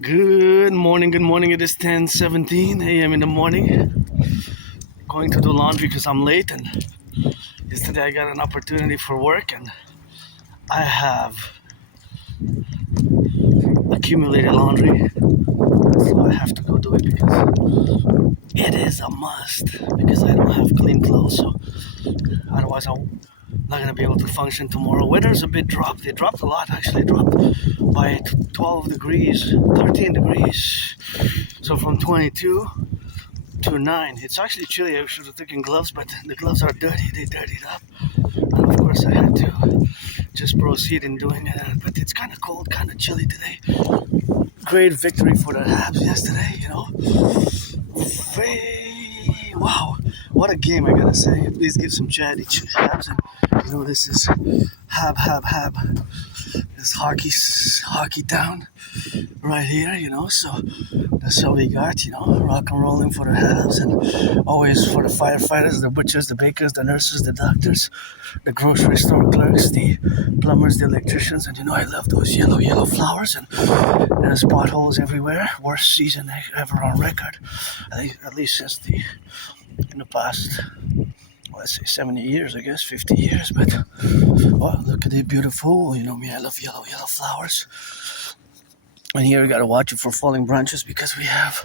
Good morning. It is 10:17 a.m. in the morning. Going to do laundry because I'm late, and yesterday I got an opportunity for work, and I have accumulated laundry, so I have to go do it because it is a must. Because I don't have clean clothes, so otherwise I'm not gonna be able to function tomorrow. Weather's a bit dropped. It dropped a lot actually. It dropped by 12 degrees, 13 degrees. So from 22 to 9. It's actually chilly. I should have taken gloves, but the gloves are dirty. They dirtied up. And of course, I had to just proceed in doing it. But it's kind of cold, kind of chilly today. Great victory for the Habs yesterday. Wow, what a game, I gotta say. Please give some chat each Habs. And this is Hab. This hockey town right here, so that's how we got, rock and rolling for the Habs, and always for the firefighters, the butchers, the bakers, the nurses, the doctors, the grocery store clerks, the plumbers, the electricians, and I love those yellow flowers, and there's potholes everywhere. Worst season ever on record, at least since in the past, let's say 70 years, I guess, 50 years, but look at it, beautiful, me, I love yellow flowers. And here we gotta watch it for falling branches because we have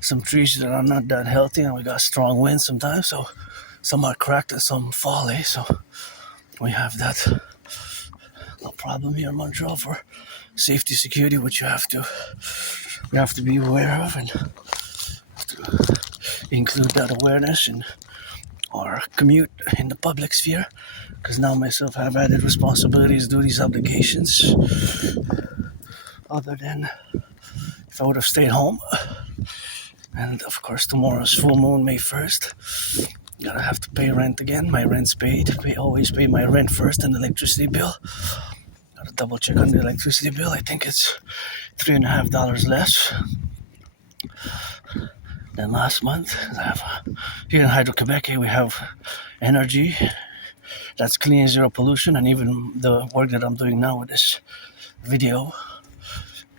some trees that are not that healthy, and we got strong winds sometimes, so some are cracked and some fall, so we have that no problem here in Montreal for safety, security, which we have to be aware of, and have to include that awareness in our commute in the public sphere, because now myself have added responsibilities, duties, obligations, other than if I would have stayed home. And of course, tomorrow's full moon, May 1st. Gotta have to pay rent again. My rent's paid. I always pay my rent first and the electricity bill. Gotta double check on the electricity bill. I think it's $3.50 less than last month. Here in Hydro-Quebec, we have energy that's clean, zero pollution, and even the work that I'm doing now with this video,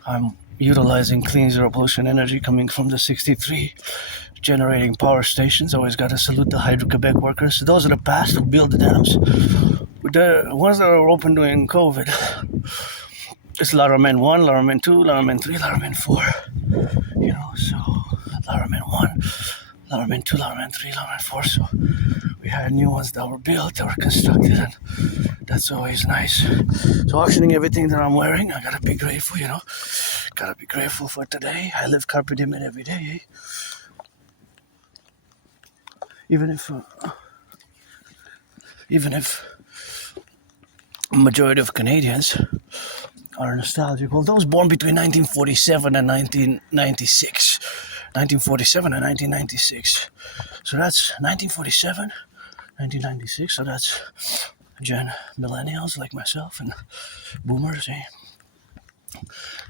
I'm utilizing clean, zero pollution energy coming from the 63 generating power stations. Always got to salute the Hydro-Quebec workers. Those are the past who build the dams. The ones that were open during COVID, it's laundromat 1, laundromat 2, laundromat 3, laundromat 4. So laundromat 1, laundromat 2, laundromat 3, laundromat 4. So we had new ones that were built, that were constructed, and that's always nice. So auctioning everything that I'm wearing, I gotta be grateful, Gotta be grateful for today. I live carpe diem every day, Even if majority of Canadians are nostalgic. Well, those born between 1947 and 1996. 1947 and 1996. So that's 1947, 1996. So that's Gen millennials like myself and boomers,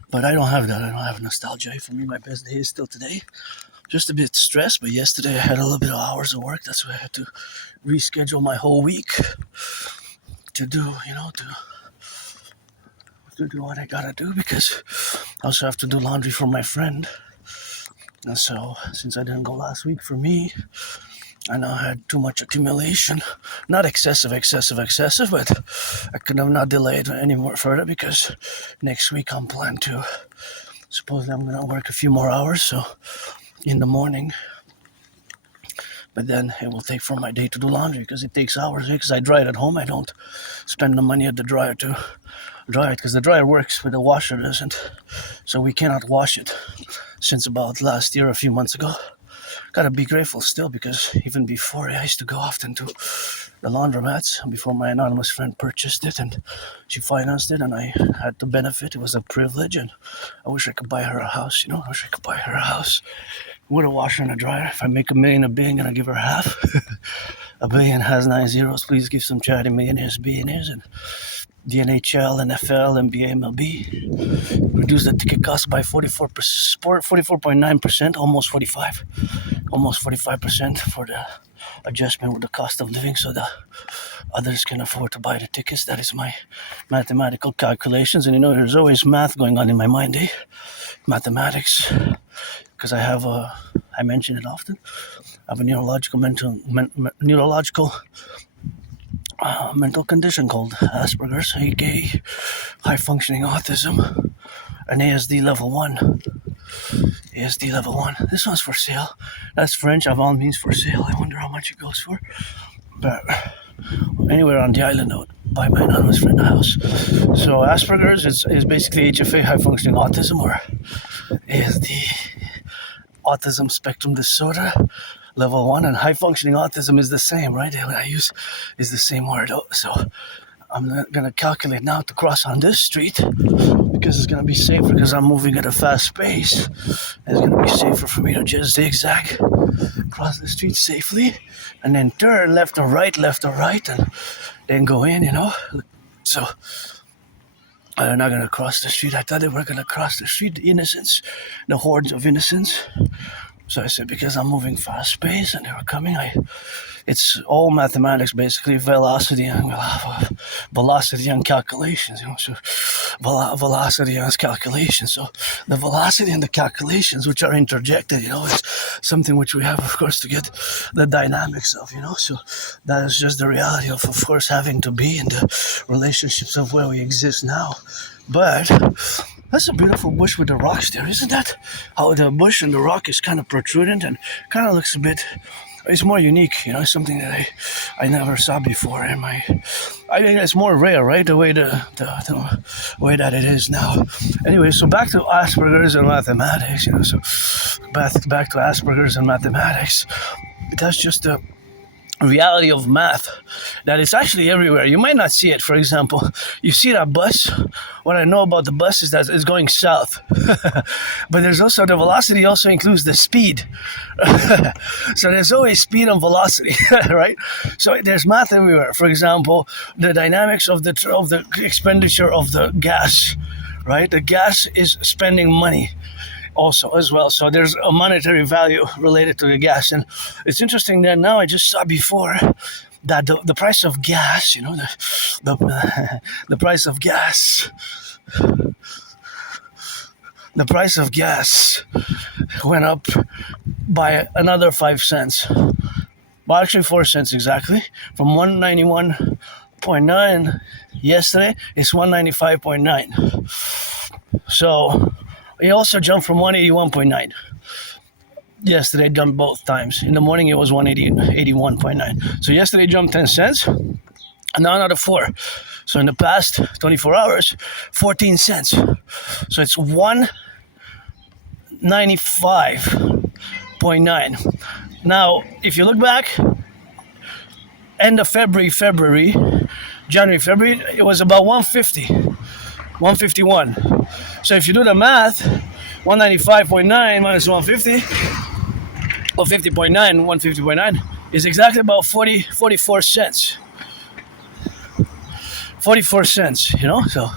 But I don't have that. I don't have nostalgia. For me, my best day is still today. Just a bit stressed, but yesterday I had a little bit of hours of work. That's why I had to reschedule my whole week to do, to do what I gotta do, because I also have to do laundry for my friend. And so, since I didn't go last week for me, I now had too much accumulation. Not excessive, but I could have not delayed any more further, because next week I'm planned to, supposedly I'm gonna work a few more hours, so in the morning. But then it will take from my day to do laundry, because it takes hours, because I dry it at home. I don't spend the money at the dryer to dry it, because the dryer works, but the washer doesn't. So we cannot wash it since about last year, a few months ago. Gotta be grateful still, because even before I used to go often to the laundromats, before my anonymous friend purchased it and she financed it, and I had the benefit. It was a privilege, and I wish I could buy her a house, I wish I could buy her a house with a washer and a dryer. If I make $1 million, $1 billion, gonna give her half. $1 billion has 9 zeros. Please give some charity, millionaires, billionaires, and the NHL, NFL, NBA, MLB. Reduce the ticket cost by 44.9%, almost 45% for the adjustment with the cost of living, so the others can afford to buy the tickets. That is my mathematical calculations, and there's always math going on in my mind, mathematics, because I mention it often. I have a neurological mental condition called Asperger's, aka high functioning autism, an ASD level 1. ASD level 1. This one's for sale. That's French. Avant means for sale. I wonder how much it goes for. But anywhere on the island, I would buy my anonymous friend a house. So Asperger's is basically HFA, high functioning autism, or ASD, autism spectrum disorder, level 1. And high functioning autism is the same, right? What I use is the same word. So I'm going to calculate now to cross on this street because it's going to be safer because I'm moving at a fast pace. It's going to be safer for me to just zigzag, cross the street safely, and then turn left or right, and then go in, So I'm not going to cross the street. I thought they were going to cross the street, the innocents, the hordes of innocents. So I said, because I'm moving fast pace and they were coming, it's all mathematics, basically, velocity and calculations, So velocity and calculations. So the velocity and the calculations, which are interjected, it's something which we have, of course, to get the dynamics of, So that is just the reality of course, having to be in the relationships of where we exist now. But that's a beautiful bush with the rocks there, isn't that? How the bush and the rock is kind of protrudent and kind of looks a bit. It's more unique, something that I never saw before. I think it's more rare, right? The way the way that it is now. Anyway, so back to Asperger's and mathematics, So back to Asperger's and mathematics. That's just the reality of math, that it's actually everywhere. You might not see it. For example, you see that bus. What I know about the bus is that it's going south. But there's also the velocity also includes the speed. So there's always speed and velocity, right? So there's math everywhere. For example, the dynamics of the expenditure of the gas, right? The gas is spending money also as well. So there's a monetary value related to the gas. And it's interesting that now I just saw before that the price of gas, the price of gas, the price of gas went up by another 5 cents. Well, actually 4 cents exactly. From 191.9 yesterday, it's 195.9. So it also jumped from 181.9. Yesterday it jumped both times. In the morning it was 181.9. So yesterday it jumped 10 cents. And now another 4. So in the past 24 hours, 14 cents. So it's 195.9. Now, if you look back, end of February, January, February, it was about 150. 151. So if you do the math, 195.9 minus 150, or 50.9, 150.9 is exactly about 44 cents. 44 cents, so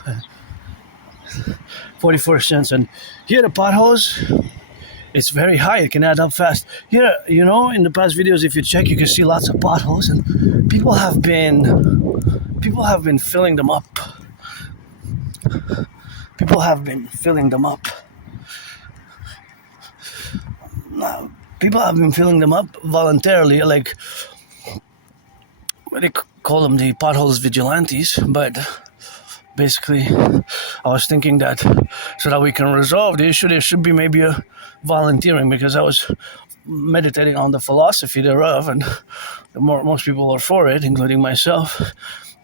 44 cents. And here the potholes, it's very high. It can add up fast. Here, in the past videos, if you check, you can see lots of potholes, and people have been filling them up. People have been filling them up. People have been filling them up voluntarily, like they call them the potholes vigilantes. But basically, I was thinking that so that we can resolve the issue, there should be maybe a volunteering, because I was meditating on the philosophy thereof, and most people are for it, including myself.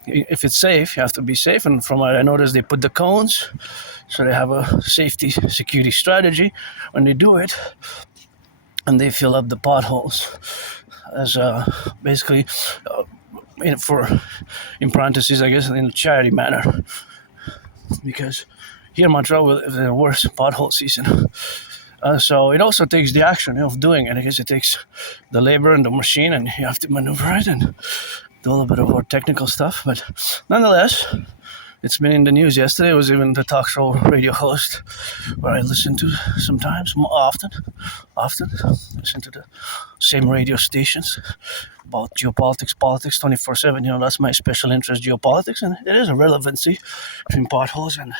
If it's safe, you have to be safe. And from what I noticed, they put the cones, so they have a security strategy when they do it, and they fill up the potholes as basically, in parentheses, I guess, in a charity manner, because here in Montreal is the worst pothole season. So it also takes the action of doing it. I guess it takes the labor and the machine, and you have to maneuver it and do a little bit of more technical stuff. But nonetheless, It's been in the news. Yesterday it was even the talk show radio host where I listen to sometimes, often listen to the same radio stations about geopolitics, politics 24/7. That's my special interest, geopolitics, and it is a relevancy between potholes and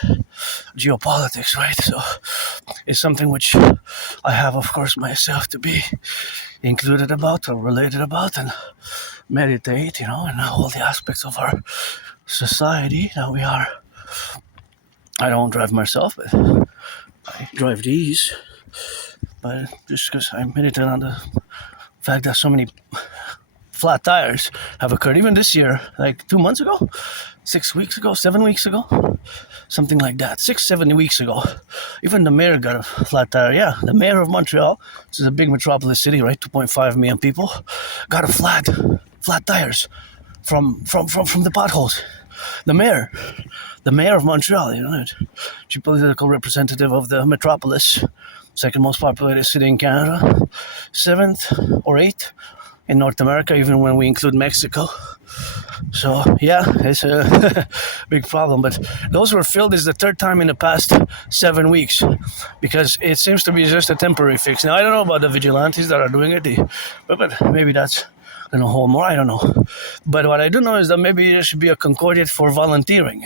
geopolitics, right? So it's something which I have, of course, myself to be included about or related about and meditate, and all the aspects of our society that we are. I don't drive myself, but I drive these. But just because I meditate on the fact that so many flat tires have occurred, even this year, like 2 months ago, 6 weeks ago, 7 weeks ago, something like that, 7 weeks ago. Even the mayor got a flat tire. Yeah, the mayor of Montreal, which is a big metropolis city, right? 2.5 million people, got a flat tires from the potholes. The mayor of Montreal, geopolitical representative of the metropolis, second most populated city in Canada, 7th or 8th in North America, even when we include Mexico. So yeah, it's a big problem. But those were filled. This is the third time in the past 7 weeks, because it seems to be just a temporary fix. Now I don't know about the vigilantes that are doing it, but maybe that's gonna hold more. I don't know. But what I do know is that maybe there should be a concordiate for volunteering.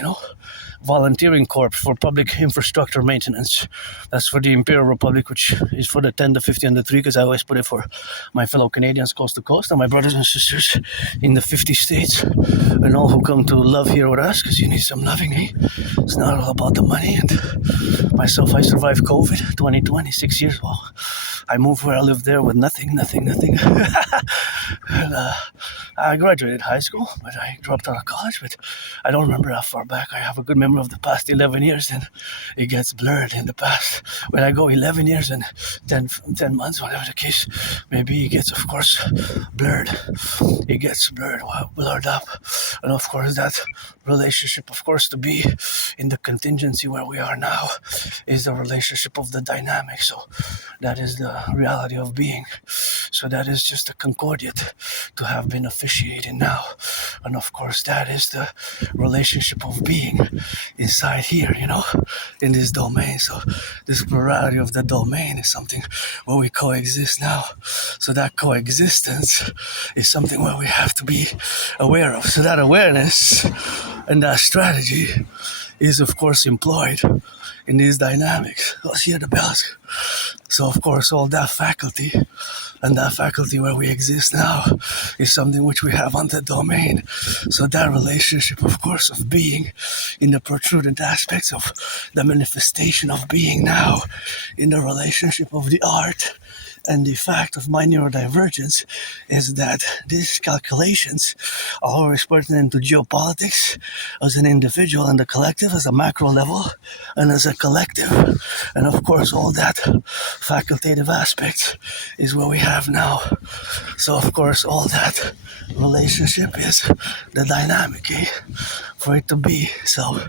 Volunteering corps for public infrastructure maintenance. That's for the Imperial Republic, which is for the 10, the 50, and the 3, because I always put it for my fellow Canadians coast to coast and my brothers and sisters in the 50 states and all who come to love here with us, because you need some loving, eh? It's not all about the money. And myself, I survived COVID 2020, 6 years. Well, I moved where I lived there with nothing. And I graduated high school, but I dropped out of college, but I don't remember how far back. I have a good memory of the past 11 years, and it gets blurred in the past. When I go 11 years and 10 months, whatever the case, maybe it gets, of course, blurred. It gets blurred up. And of course, that relationship, of course, to be in the contingency where we are now is the relationship of the dynamic. So that is the reality of being. So that is just a concordiate to have been officiating now. And of course, that is the relationship of being inside here, in this domain. So this plurality of the domain is something where we coexist now. So that coexistence is something where we have to be aware of. So that awareness and that strategy is, of course, employed in these dynamics. Let's hear the bells. So, of course, all that faculty, and that faculty where we exist now, is something which we have on the domain. So that relationship, of course, of being in the protrudent aspects of the manifestation of being now, in the relationship of the art, and the fact of my neurodivergence is that these calculations are always pertinent to geopolitics as an individual and the collective as a macro level and as a collective. And of course, all that facultative aspect is what we have now. So of course, all that relationship is the dynamic, for it to be. So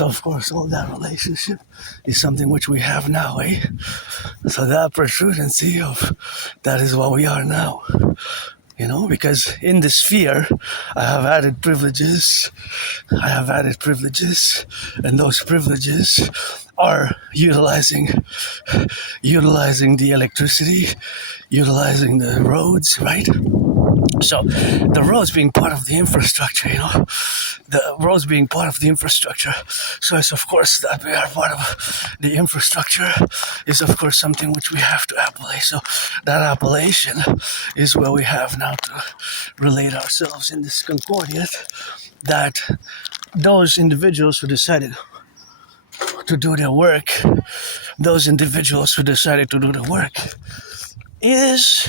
of course, all that relationship is something which we have now, So that protrudency of that is what we are now, because in this sphere, I have added privileges, and those privileges are utilizing the electricity, utilizing the roads, right? So the roads being part of the infrastructure, So it's of course that we are part of the infrastructure is of course something which we have to appellate. So that appellation is where we have now to relate ourselves in this concordiate, that those individuals who decided to do their work, is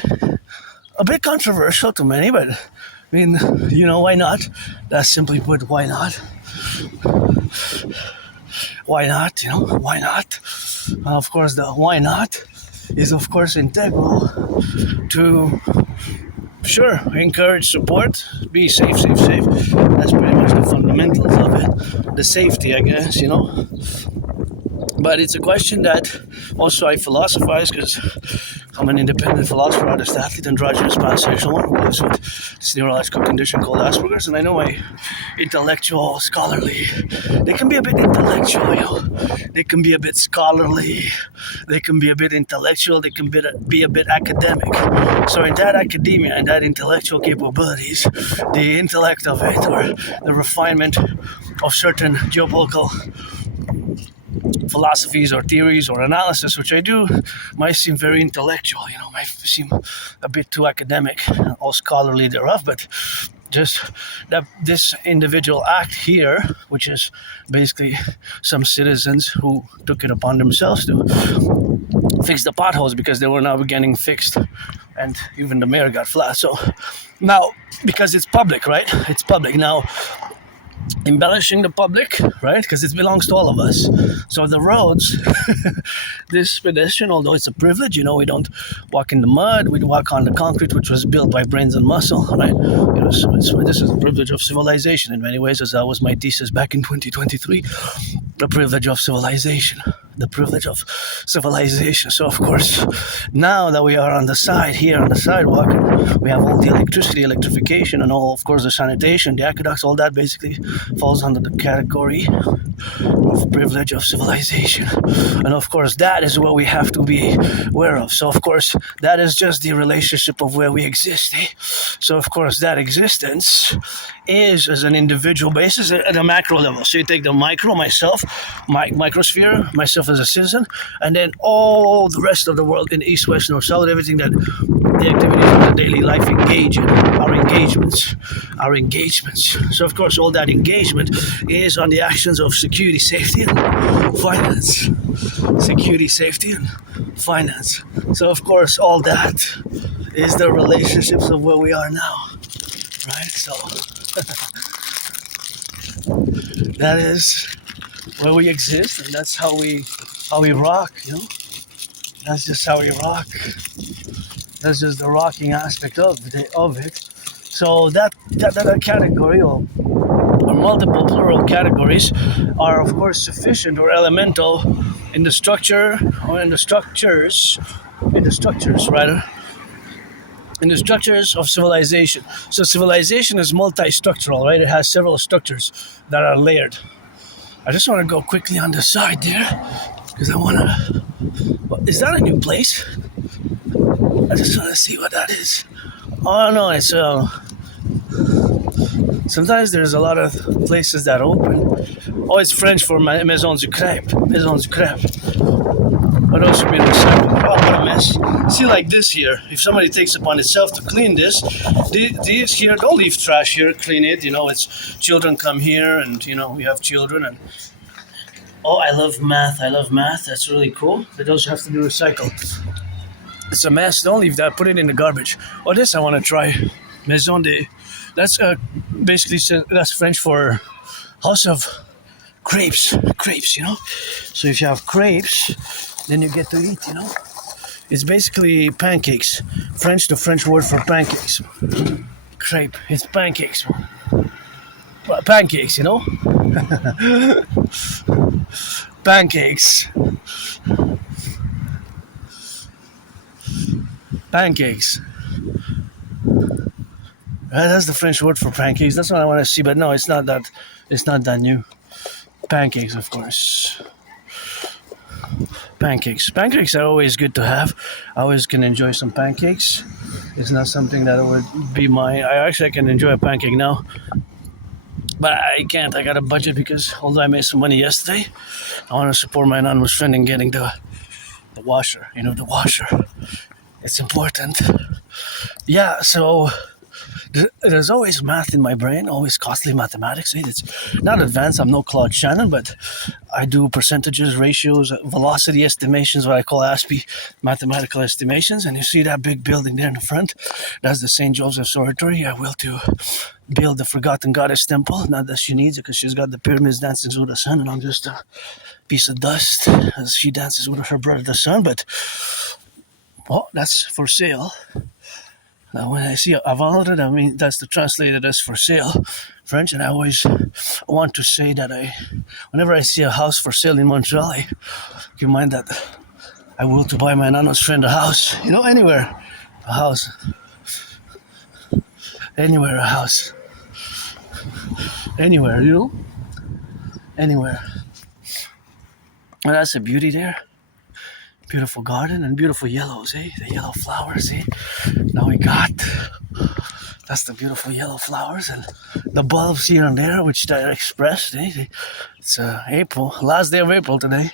a bit controversial to many, but I mean, why not? That's simply put, why not? Why not? Why not? Of course, the why not is, of course, integral to, sure, encourage support, be safe. That's pretty much the fundamentals of it. The safety, I guess, But it's a question that also I philosophize, because I'm an independent philosopher, artist, athlete, androgynous, pansexual one who lives with this neurological condition called Asperger's, and I know my intellectual, scholarly. They can be a bit intellectual, you know. They can be a bit scholarly. They can be a bit intellectual. They can be a bit academic. So in that academia and that intellectual capabilities, the intellect of it, or the refinement of certain geopolitical philosophies or theories or analysis, which I do, might seem very intellectual, you know, might seem a bit too academic or scholarly thereof, but just that this individual act here, which is basically some citizens who took it upon themselves to fix the potholes because they were now getting fixed, and even the mayor got flat. So now, because it's public, right? It's public now. Embellishing the public, right? Because it belongs to all of us. So the roads, this pedestrian, although it's a privilege, you know, we don't walk in the mud, we walk on the concrete, which was built by brains and muscle, right? This is the privilege of civilization in many ways, as that was my thesis back in 2023. The privilege of civilization. The privilege of civilization. So of course, now that we are on the side here on the sidewalk, we have all the electricity, electrification, and all, of course, the sanitation, the aqueducts, all that basically falls under the category of privilege of civilization. And of course, that is what we have to be aware of. So of course, that is just the relationship of where we exist. So of course, that existence is as an individual basis at a macro level. So you take the micro, myself, my microsphere, myself as a citizen, and then all the rest of the world in east, west, north, south, everything that the activities of the daily life engage in, our engagements. So of course, all that engagement is on the actions of security, safety, and finance. Security, safety, and finance. So of course, all that is the relationships of where we are now, right? So that is where we exist, and that's how we rock, you know. That's just how we rock. That's just the rocking aspect of it. So that category or multiple plural categories are of course sufficient or elemental in the structure or in the structures of civilization. So civilization is multi-structural, right? It has several structures that are layered. I just want to go quickly on the side there because I want to. Is that a new place? I just want to see what that is. Oh no, it's sometimes there's a lot of places that open. Oh, it's French for maison du crêpe. Maison du crêpe. What else should be recycled? Oh, what a mess. See, like this here, if somebody takes upon itself to clean this, these here, don't leave trash here, clean it. You know, it's children come here and, you know, we have children and oh, I love math. That's really cool. But those have to be recycled. It's a mess. Don't leave that. Put it in the garbage. Oh, this I want to try. Maison de... That's basically, that's French for house of crepes. Crepes, you know? So if you have crepes, then you get to eat, you know? It's basically pancakes. The French word for pancakes. Crepe. It's pancakes. Well, pancakes, you know? Pancakes. That's the French word for pancakes. That's what I want to see, but no, it's not that new. Pancakes, of course. Pancakes are always good to have. I always can enjoy some pancakes. It's not something that would be I can enjoy a pancake now, but I can't. I got a budget because although I made some money yesterday, I want to support my anonymous friend in getting the washer. You know, the washer. It's important. Yeah, so there's always math in my brain, always costly mathematics. It's not advanced. I'm no Claude Shannon, but I do percentages, ratios, velocity estimations, what I call Aspie mathematical estimations. And you see that big building there in the front? That's the St. Joseph's Oratory. I will to build the Forgotten Goddess Temple. Not that she needs it because she's got the pyramids dancing with the sun, and I'm just a piece of dust as she dances with her brother, the sun. But oh, that's for sale. Now, when I see avant, I mean, that's the translated as for sale, French, and I always want to say that whenever I see a house for sale in Montreal, I keep in mind that I will to buy my nano's friend a house. Anywhere. A house. Anywhere, a house. Anywhere, Anywhere. And that's the beauty there. Beautiful garden and beautiful yellows, eh? The yellow flowers, eh? Now that's the beautiful yellow flowers and the bulbs here and there, which they're expressed, eh? It's April, last day of April today.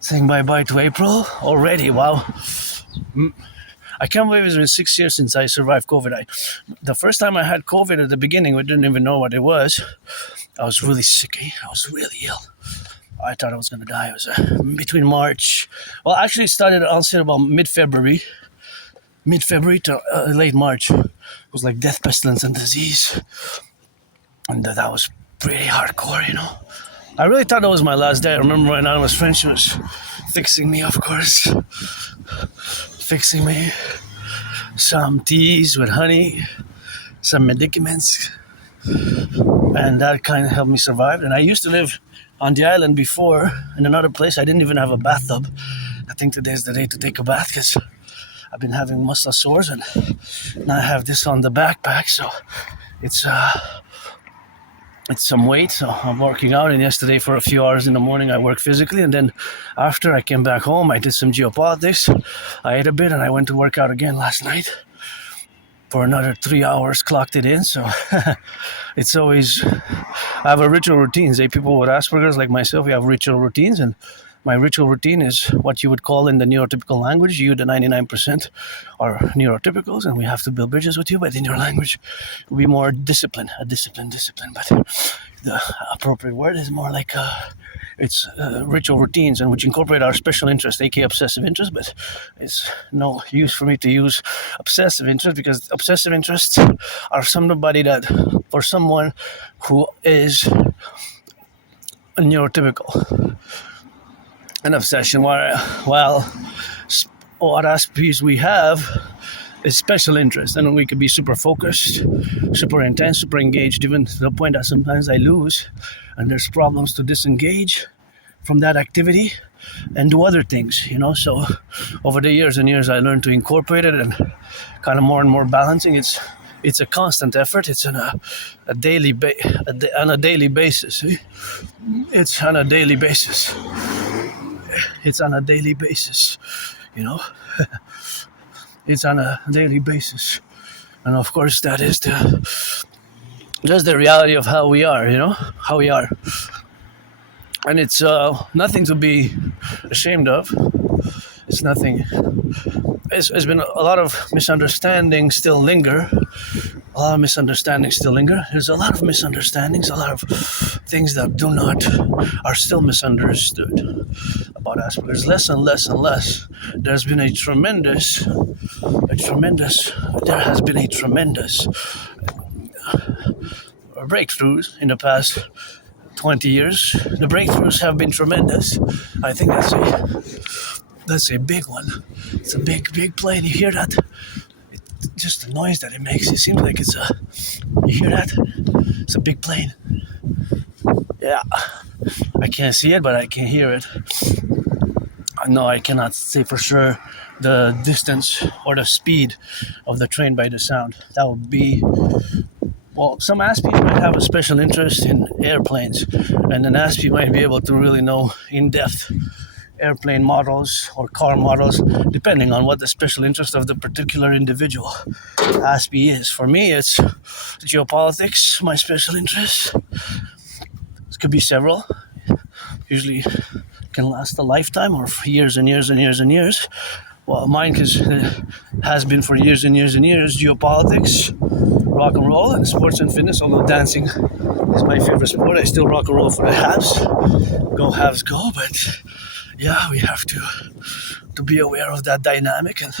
Saying bye-bye to April already, wow. I can't believe it's been 6 years since I survived COVID. The first time I had COVID at the beginning, we didn't even know what it was. I was really sick, eh? I was really ill. I thought I was going to die. It was between March. Well, actually it started, I'll say, about mid-February to late March. It was like death, pestilence, and disease. And that was pretty hardcore, I really thought that was my last day. I remember my anonymous friend, she was fixing me, of course. Fixing me. Some teas with honey. Some medicaments. And that kind of helped me survive. And I used to live on the island before, in another place. I didn't even have a bathtub. I think today's the day to take a bath because I've been having muscle sores and now I have this on the backpack, so it's some weight, so I'm working out. And yesterday for a few hours in the morning I worked physically, and then after I came back home I did some geopolitics. I ate a bit and I went to work out again last night for another 3 hours, clocked it in. So it's always, I have a ritual routines. People with Asperger's like myself, we have ritual routines, and my ritual routine is what you would call in the neurotypical language, you, the 99%, are neurotypicals, and we have to build bridges with you, but in your language, it will be more discipline. But the appropriate word is more like it's ritual routines, and which incorporate our special interest, aka obsessive interest, but it's no use for me to use obsessive interest because obsessive interests are for someone who is neurotypical. An obsession, while what Aspies we have is special interest, and we can be super focused, super intense, super engaged, even to the point that sometimes I lose, and there's problems to disengage from that activity and do other things, So over the years and years, I learned to incorporate it and kind of more and more balancing. It's a constant effort. It's on a daily basis. Eh? It's on a daily basis. It's on a daily basis, It's on a daily basis. And of course, that is just the reality of how we are, how we are. And it's nothing to be ashamed of. It's nothing. It's been a lot of misunderstandings still linger. There's a lot of misunderstandings, a lot of things that are still misunderstood about Asperger's. Less and less and less. There has been a tremendous breakthroughs in the past 20 years. The breakthroughs have been tremendous. I think that's a big one. It's a big plane. You hear that? Just the noise that it makes. It seems like you hear that? It's a big plane. Yeah. I can't see it, but I can hear it. No, I cannot say for sure the distance or the speed of the train by the sound. That would be... Well, some Aspies might have a special interest in airplanes, and an Aspie might be able to really know in-depth airplane models or car models, depending on what the special interest of the particular individual Aspie is. For me, it's geopolitics, my special interest. It could be several. Usually can last a lifetime or for years and years and years and years. Well, mine has been for years and years and years geopolitics, rock and roll, and sports and fitness, although dancing is my favorite sport. I still rock and roll for the Habs. Go Habs, go, but yeah, we have to be aware of that dynamic, and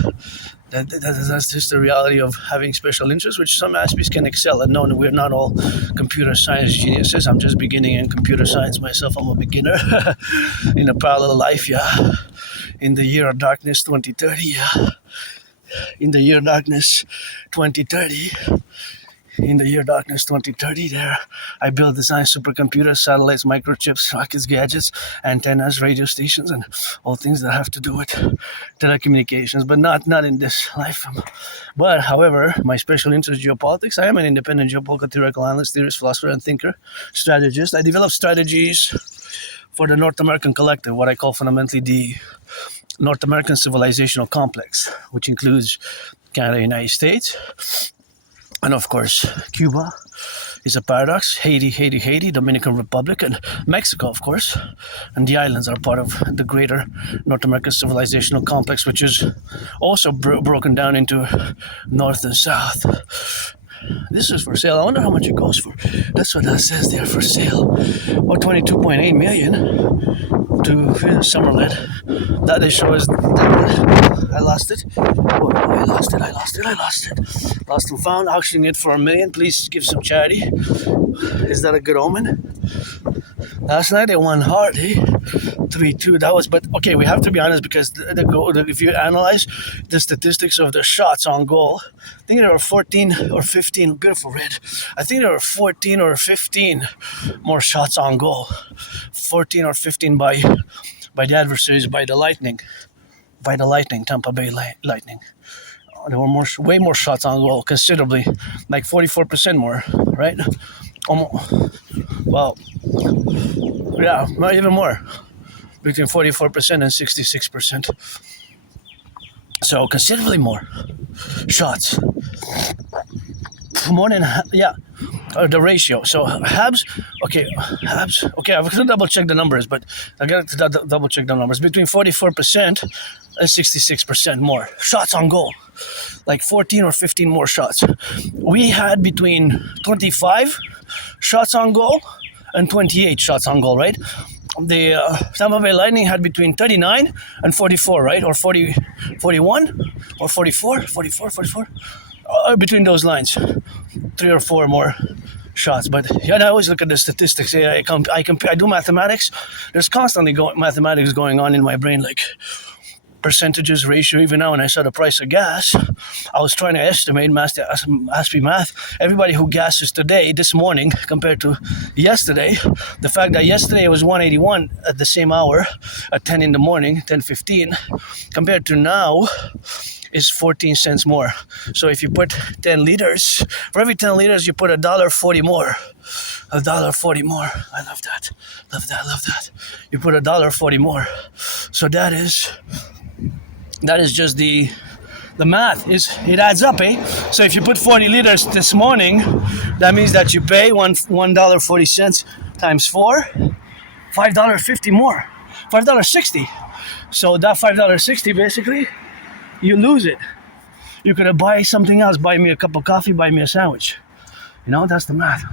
that's just the reality of having special interests, which some Aspies can excel at. No, we're not all computer science geniuses. I'm just beginning in computer science myself. I'm a beginner in a parallel life, yeah. In the year of darkness 2030, yeah. In the year of darkness 2030, in the year darkness 2030. There, I built, design supercomputers, satellites, microchips, rockets, gadgets, antennas, radio stations, and all things that have to do with telecommunications, but not in this life. But, however, my special interest is geopolitics. I am an independent geopolitical theoretical analyst, theorist, philosopher, and thinker, strategist. I develop strategies for the North American Collective, what I call fundamentally the North American civilizational complex, which includes Canada, United States, and of course, Cuba is a paradox, Haiti, Dominican Republic, and Mexico, of course. And the islands are part of the greater North American civilizational complex, which is also broken down into North and South. This is for sale. I wonder how much it goes for. That's what that says there, for sale. Or 22.8 million to Summerlin. That they show is that I lost it. Oh, I lost it. Lost and found, auctioning it for $1 million. Please give some charity. Is that a good omen? Last night they won hard, 3-2. That was, but okay, we have to be honest, because the goal, if you analyze the statistics of the shots on goal, I think there were 14 or 15. Beautiful red. I think there were 14 or 15 more shots on goal. 14 or 15 by the adversaries, by the Lightning, Tampa Bay Lightning. There were way more shots on goal, considerably, like 44% more, right? Well, yeah, not even more, between 44% and 66%. So considerably more shots, more than the ratio. So Habs. Okay, I have to double check the numbers, but I got to double check the numbers. Between 44% and 66% more shots on goal, like 14 or 15 more shots. We had between 25 shots on goal and 28 shots on goal, right? The Tampa Bay Lightning had between 39 and 44, right? Or 41 or 44, between those lines. 3 or 4 more shots. But yeah, I always look at the statistics. I do mathematics. There's constantly mathematics going on in my brain, like percentages, ratio. Even now when I saw the price of gas, I was trying to estimate Aspie math. Everybody who gasses today, this morning, compared to yesterday, the fact that yesterday it was 181 at the same hour, at 10 in the morning, 10:15, compared to now, is 14 cents more. So if you put 10 liters, for every 10 liters you put $1.40 more. $1.40 more. I love that. You put $1.40 more. So that is just the math. It adds up, So if you put 40 liters this morning, that means that you pay $1.40 times 4, $5.50 more, $5.60. So that $5.60 basically, you lose it. You could buy something else, buy me a cup of coffee, buy me a sandwich. That's the math.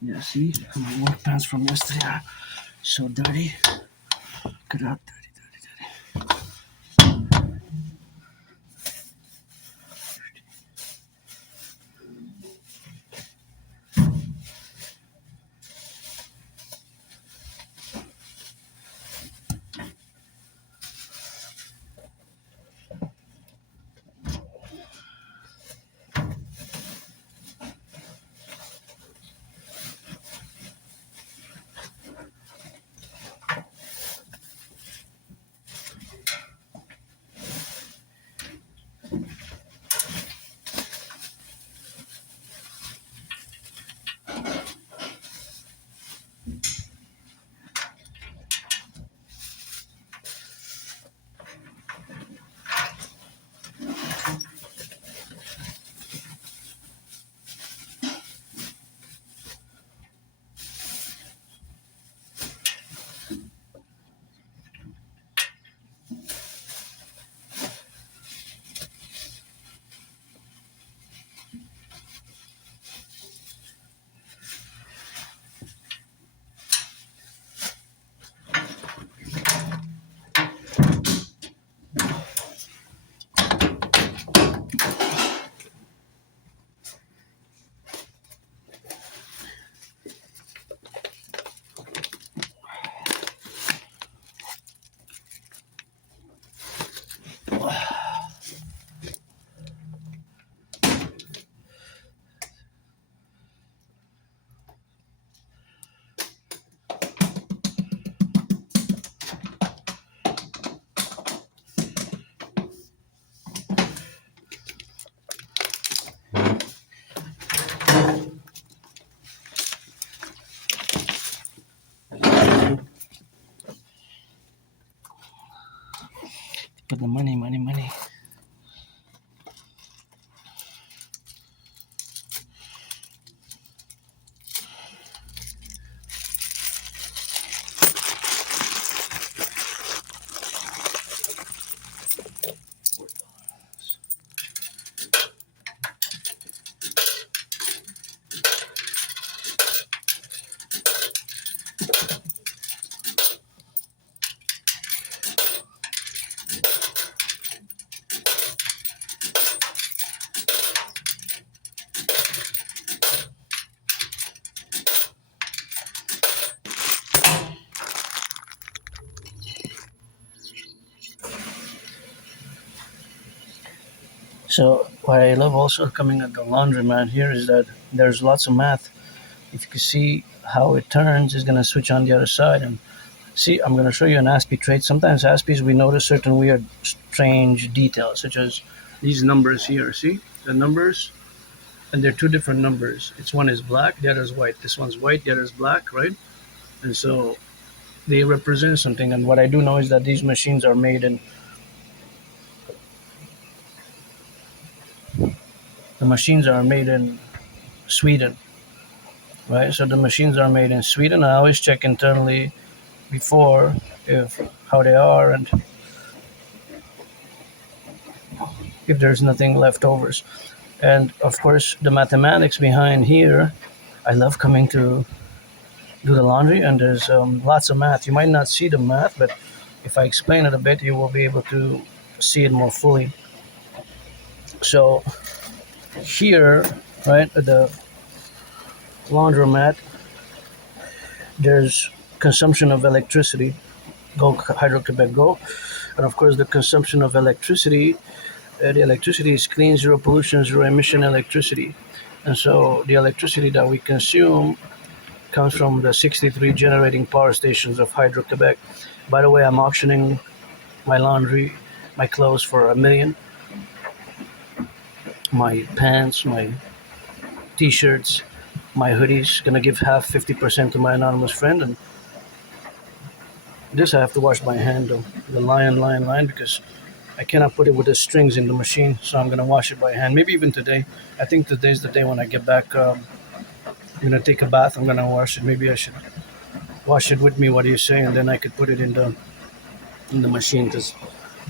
Yeah, see, my work pants from yesterday are so dirty. Look at that, dirty. Put the money. So what I love also coming at the laundromat here is that there's lots of math. If you can see how it turns, it's gonna switch on the other side. And see, I'm gonna show you an Aspie trait. Sometimes Aspies we notice certain weird, strange details, such as these numbers here. See the numbers, and they're two different numbers. It's one is black, the other is white. This one's white, the other is black, right? And so they represent something. And what I do know is that these machines are made in Sweden, right? So the machines are made in Sweden. I always check internally before if how they are and if there's nothing leftovers. And of course, the mathematics behind here, I love coming to do the laundry, and there's lots of math. You might not see the math, but if I explain it a bit, you will be able to see it more fully. So here, right, at the laundromat, there's consumption of electricity. Go Hydro-Quebec, go. And of course, the consumption of electricity, the electricity is clean, zero pollution, zero emission electricity. And so the electricity that we consume comes from the 63 generating power stations of Hydro-Quebec. By the way, I'm auctioning my laundry, my clothes for $1 million. My pants, my t-shirts, my hoodies, gonna give half 50% to my anonymous friend. And this I have to wash by hand though, the line, because I cannot put it with the strings in the machine, so I'm gonna wash it by hand. Maybe even today. I think today's the day when I get back. I'm gonna take a bath. I'm gonna wash it. Maybe I should wash it with me. What do you say? And then I could put it in the machine, because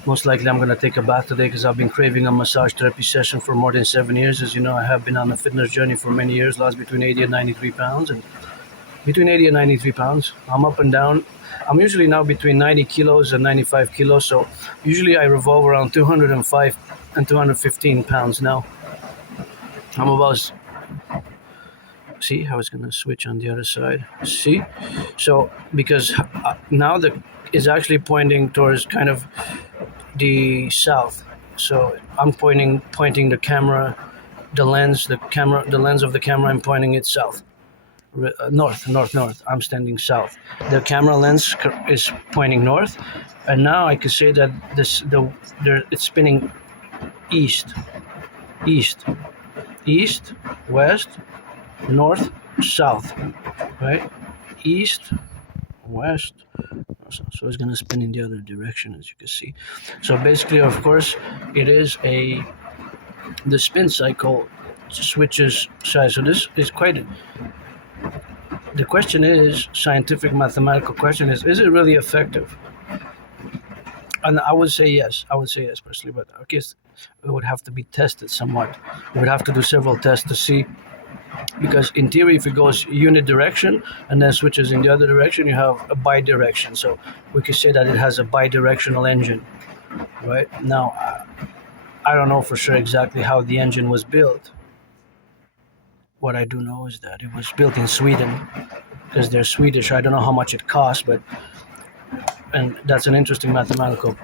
most likely I'm gonna take a bath today because I've been craving a massage therapy session for more than 7 years. As you know, I have been on a fitness journey for many years. Lost between 80 and 93 pounds, and between 80 and 93 pounds, I'm up and down. I'm usually now between 90 kilos and 95 kilos, so usually I revolve around 205 and 215 pounds now. I'm about, see how it's gonna switch on the other side, see? So, because now it's actually pointing towards kind of the south. So I'm pointing the camera, the lens of the camera, I'm pointing it south. North. I'm standing south. The camera lens is pointing north, and now I could say that it's spinning east, west, north, south, right? East, west. So it's gonna spin in the other direction, as you can see. So basically, of course, it is the spin cycle switches sides. So this is quite. The question is, scientific mathematical question is it really effective? And I would say yes personally, but I guess it would have to be tested somewhat. We would have to do several tests to see because in theory, if it goes unit direction and then switches in the other direction, you have a bidirection. So we could say that it has a bidirectional engine, right? Now, I don't know for sure exactly how the engine was built. What I do know is that it was built in Sweden because they're Swedish. I don't know how much it costs, but and that's an interesting mathematical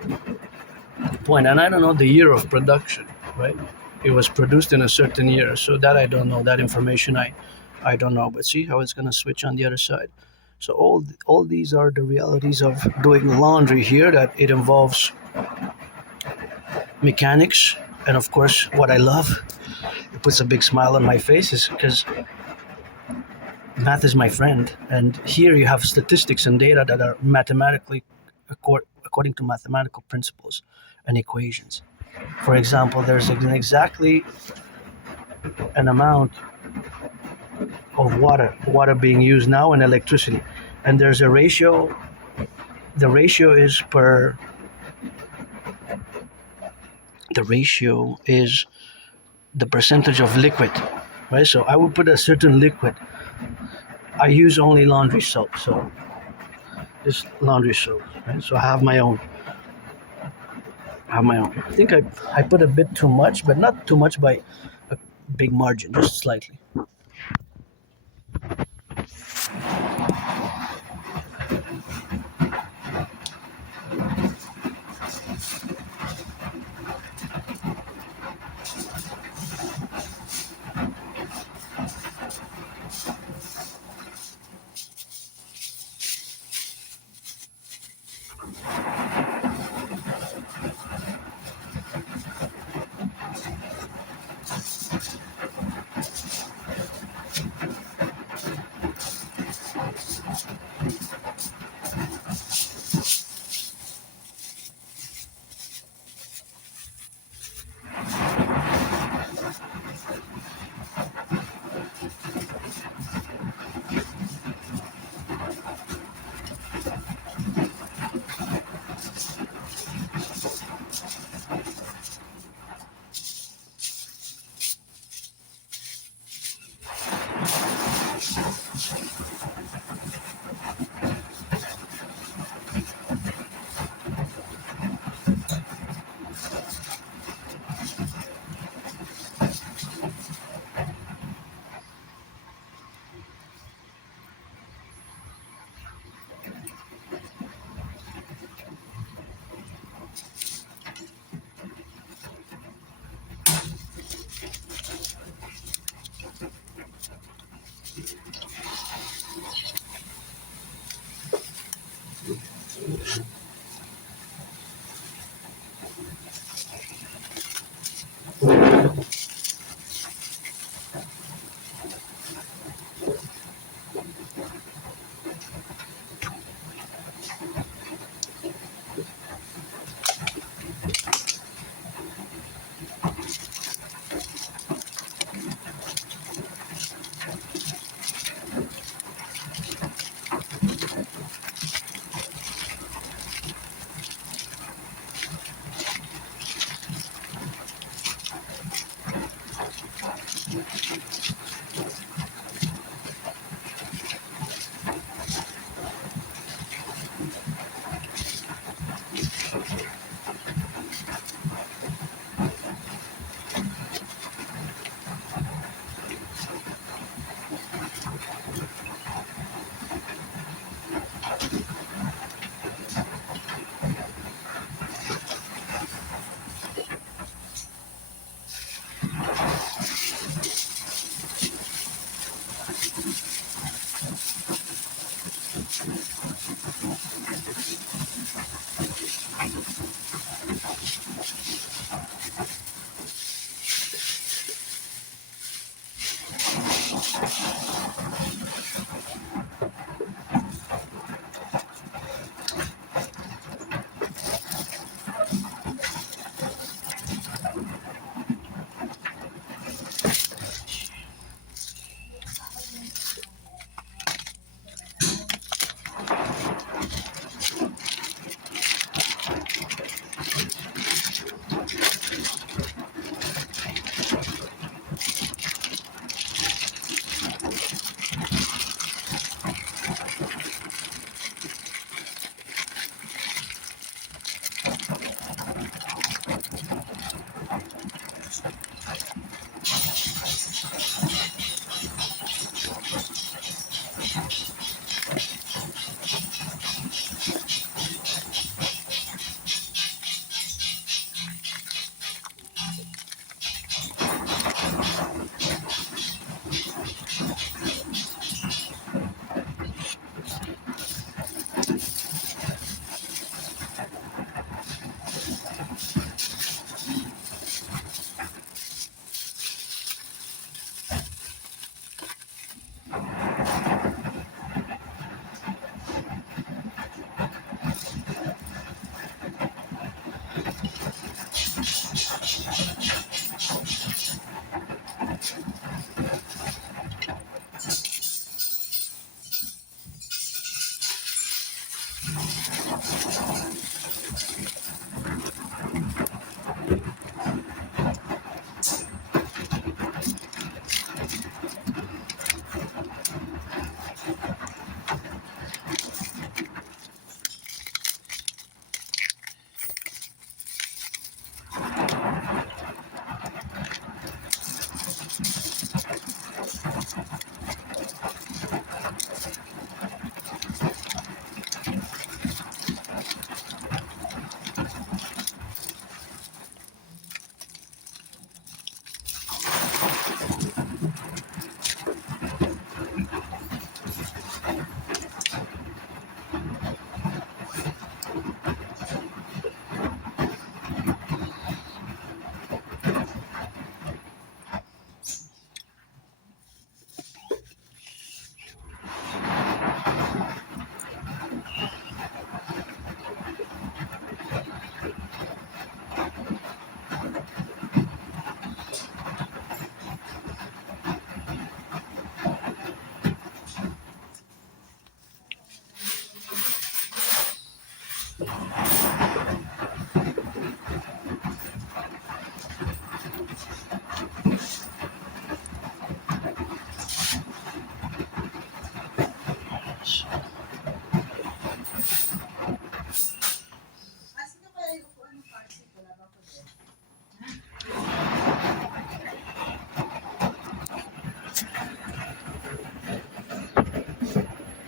point. And I don't know the year of production, right? It was produced in a certain year, so that I don't know. That information I don't know. But see how it's gonna switch on the other side. So all these are the realities of doing laundry here. That it involves mechanics, and of course, what I love, it puts a big smile on my face, is because math is my friend, and here you have statistics and data that are mathematically according to mathematical principles and equations. For example, there's exactly an amount of water being used now, and electricity, and there's a ratio. The ratio is per. The ratio is the percentage of liquid, right? So I would put a certain liquid. I use only laundry soap, so this laundry soap, right? So I have my own. I think I put a bit too much, but not too much by a big margin, just slightly.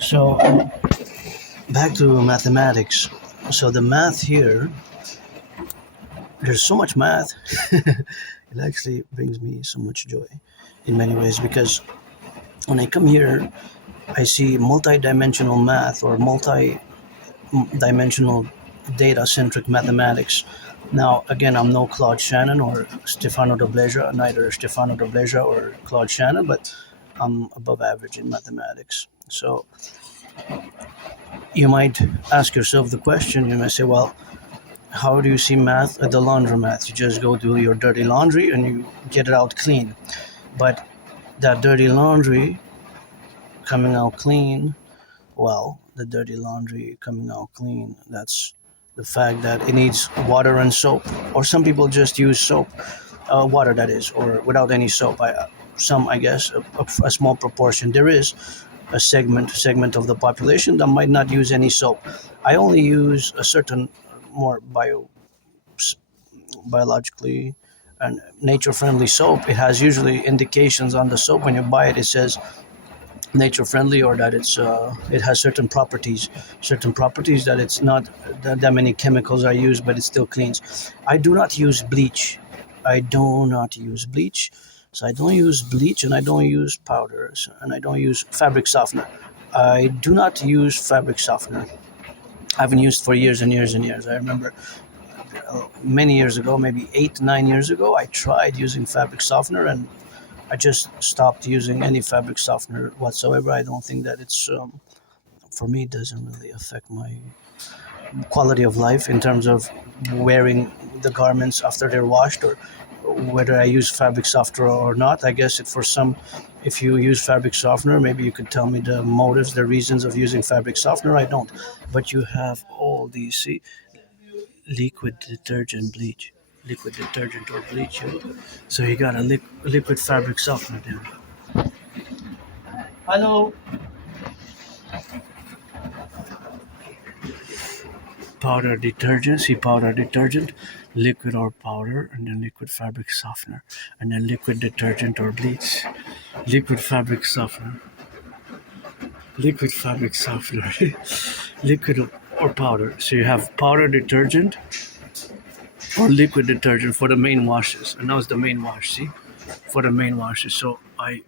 So back to mathematics. So the math here, there's so much math. It actually brings me so much joy in many ways because when I come here, I see multi-dimensional math or multi-dimensional data-centric mathematics. Now, again, I'm no Claude Shannon or Stefano de Bleja, neither Stefano de Bleja or Claude Shannon, but I'm above average in mathematics. So you might ask yourself the question, you might say, well, how do you see math at the laundromat? You just go do your dirty laundry and you get it out clean. But that dirty laundry coming out clean, well, the dirty laundry coming out clean, that's the fact that it needs water and soap. Or some people just use soap, water that is, or without any soap. Some, I guess, a small proportion. There is a segment of the population that might not use any soap. I only use a certain more biologically and nature-friendly soap. It has usually indications on the soap when you buy it. It says nature-friendly or that it has certain properties that it's not that many chemicals are used, but it still cleans. I do not use bleach. I do not use bleach. So I don't use bleach and I don't use powders and I don't use fabric softener. I do not use fabric softener. I haven't used for years and years and years. I remember many years ago, maybe 8, 9 years ago, I tried using fabric softener and I just stopped using any fabric softener whatsoever. I don't think that it's, for me, it doesn't really affect my quality of life in terms of wearing the garments after they're washed or whether I use fabric softener or not. I guess it for some, if you use fabric softener, maybe you could tell me the motives, the reasons of using fabric softener. I don't. But you have all these, see, liquid detergent bleach. Liquid detergent or bleach. So you got a liquid fabric softener there. Hello. Powder detergent, see powder detergent, liquid or powder, and then liquid fabric softener, and then liquid detergent or bleach, liquid fabric softener, liquid fabric softener, liquid or powder. So you have powder detergent or liquid detergent for the main washes, and that was the main wash. See, for the main washes. So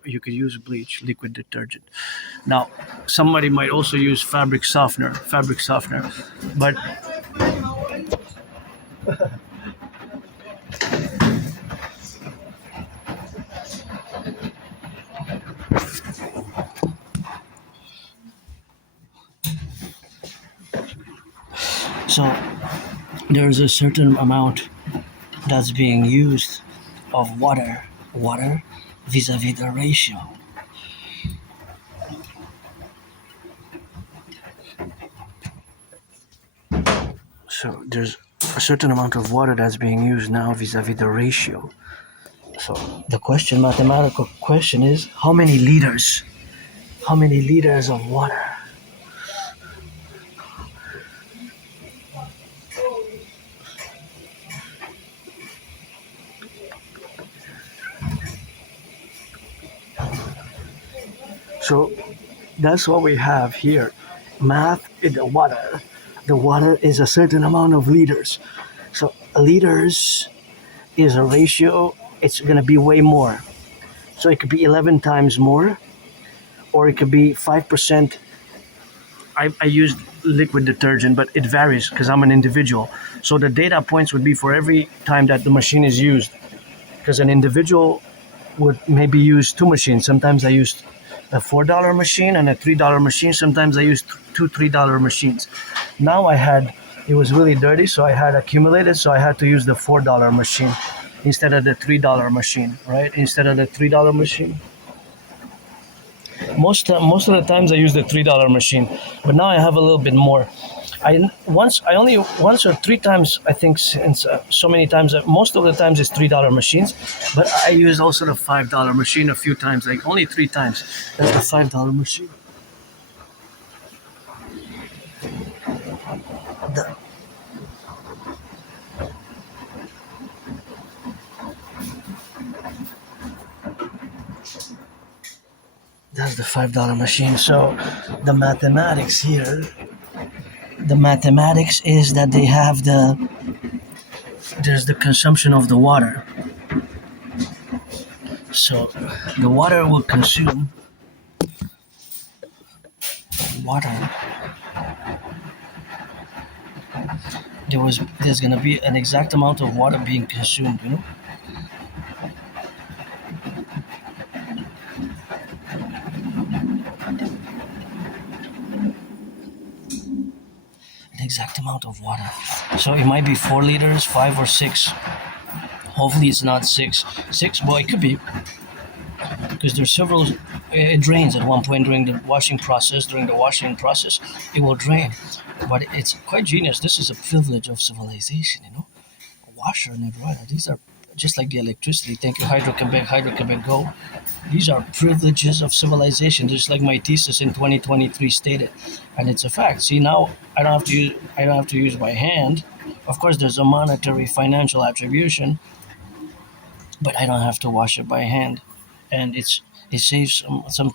you could use bleach, liquid detergent. Now, somebody might also use fabric softener, but so there's a certain amount that's being used of water vis-a-vis the ratio. So there's a certain amount of water that's being used now vis-a-vis the ratio. So the mathematical question is, how many liters of water? So that's what we have here. Math in the water. The water is a certain amount of liters. So liters is a ratio. It's going to be way more. So it could be 11 times more, or it could be 5%. I used liquid detergent, but it varies because I'm an individual. So the data points would be for every time that the machine is used. Because an individual would maybe use two machines. Sometimes I used a $4 machine and a $3 machine. Sometimes I used two $3 machines. Now it was really dirty, so I had accumulated, so I had to use the $4 machine instead of the $3 machine, right? Instead of the $3 machine. Most of the times I use the $3 machine, but now I have a little bit more. Only once or three times, I think, since so many times. Most of the times it's $3 machines, but I use also the $5 machine a few times, like only 3 times. That's the $5 machine. That's the $5 machine. So the mathematics here, the mathematics is that they have there's the consumption of the water. So the water will consume water. There's gonna be an exact amount of water being consumed, an exact amount of water. So it might be 4 liters, 5 or 6. Hopefully it's not six, but it could be, because there's several. It drains at one point during the washing process. It will drain, but it's quite genius. This is a privilege of civilization, A washer and a dryer. These are just like the electricity. Thank you, Hydro-Quebec, go. These are privileges of civilization, just like my thesis in 2023 stated, and it's a fact. See, now I don't have to use my hand. Of course, there's a monetary financial attribution, but I don't have to wash it by hand, and it saves some.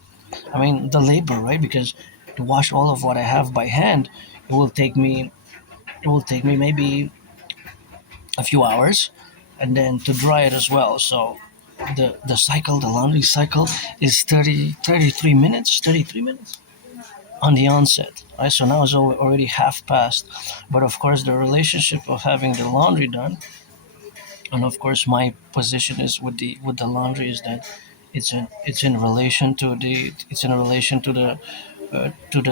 I mean, the labor, right? Because to wash all of what I have by hand, it will take me maybe a few hours, and then to dry it as well. So the laundry cycle is 33 minutes, 33 minutes on the onset. Right? So now it's already half past. But of course, the relationship of having the laundry done, and of course, my position is with the laundry is that it's in relation to the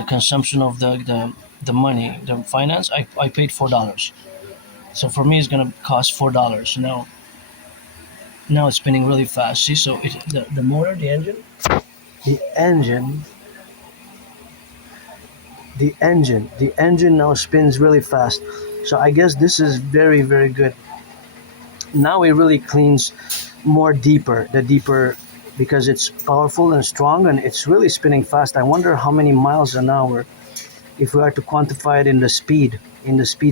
consumption of the money, the finance. I paid $4, so for me it's gonna cost $4 now. Now it's spinning really fast. See, so the motor, the engine, the engine now spins really fast. So I guess this is very, very good. Now it really cleans the deeper, because it's powerful and strong, and it's really spinning fast. I wonder how many miles an hour, if we are to quantify it in the speed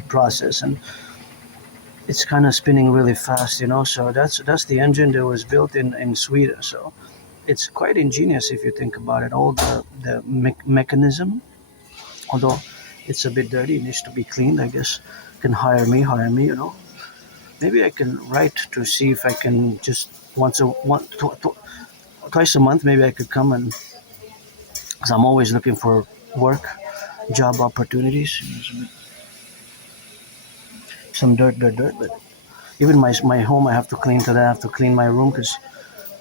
process, and it's kind of spinning really fast. So that's the engine that was built in Sweden. So it's quite ingenious if you think about it. All the mechanism, although it's a bit dirty, it needs to be cleaned. I guess can hire me. Maybe I can write to see if I can just twice a month. Maybe I could come, and because I'm always looking for work, job opportunities. Some dirt, but even my home I have to clean today. I have to clean my room because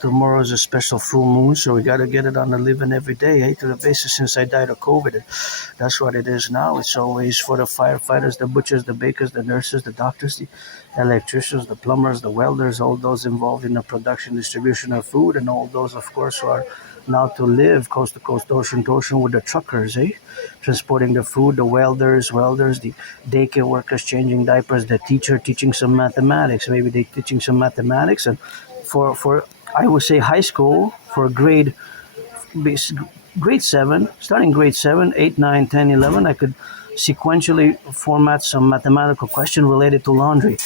tomorrow is a special full moon, so we got to get it on the living every day, to the basis. Since I died of COVID, that's what it is now. It's always for the firefighters, the butchers, the bakers, the nurses, the doctors, the electricians, the plumbers, the welders, all those involved in the production, distribution of food, and all those, of course, who are now to live coast to coast, ocean to ocean, with the truckers, transporting the food, the welders, the daycare workers changing diapers, the teacher teaching some mathematics. Maybe they teaching some mathematics, and for I would say high school, for grade 7, starting grade 7, 8, 9, 10, 11, I could sequentially format some mathematical question related to laundry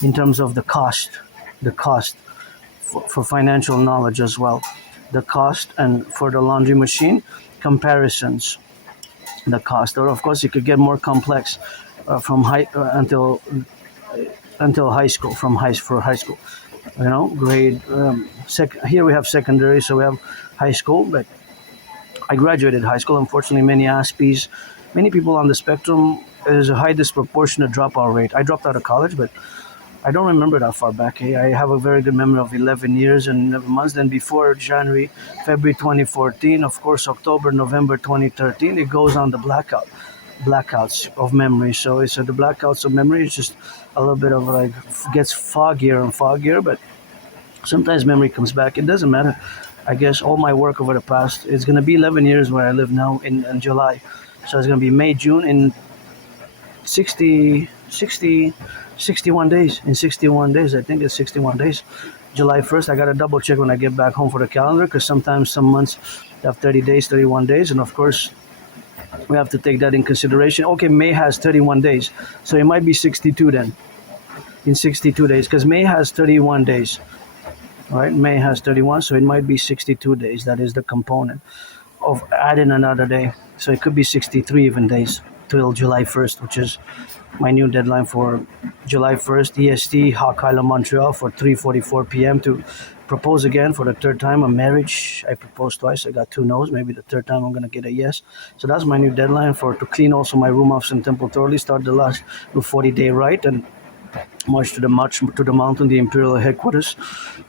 in terms of the cost for financial knowledge as well. The cost, and for the laundry machine, comparisons, the cost. Or of course, it could get more complex from until high school, for high school. Grade here we have secondary, so we have high school, but I graduated high school. Unfortunately, many Aspies, many people on the spectrum, there's a high disproportionate dropout rate. I dropped out of college, but I don't remember that far back. I have a very good memory of 11 years and 11 months. Then before January, February 2014, of course, October, November 2013, it goes on the blackouts of memory. So it's the blackouts of memory. It's just a little bit of gets foggier and foggier, but sometimes memory comes back. It doesn't matter. I guess all my work over the past, it's going to be 11 years where I live now in July. So it's going to be May, June, in 61 days. In 61 days, I think it's 61 days. July 1st, I got to double check when I get back home for the calendar, because sometimes some months have 30 days, 31 days. And of course, we have to take that in consideration. Okay, May has 31 days. So it might be 62 then. In 62 days, because May has 31 days. All right, May has 31, so it might be 62 days. That is the component. of adding another day. So it could be 63 even days till July 1st, which is my new deadline for July 1st, EST, Hawk Island, Montreal, for 3:44 p.m. to propose again for the third time. A marriage, I proposed twice. I got 2 no's. Maybe the third time I'm gonna get a yes. So that's my new deadline for to clean also my room off in Temple thoroughly. Start the last 40-day rite and march to the mountain, the imperial headquarters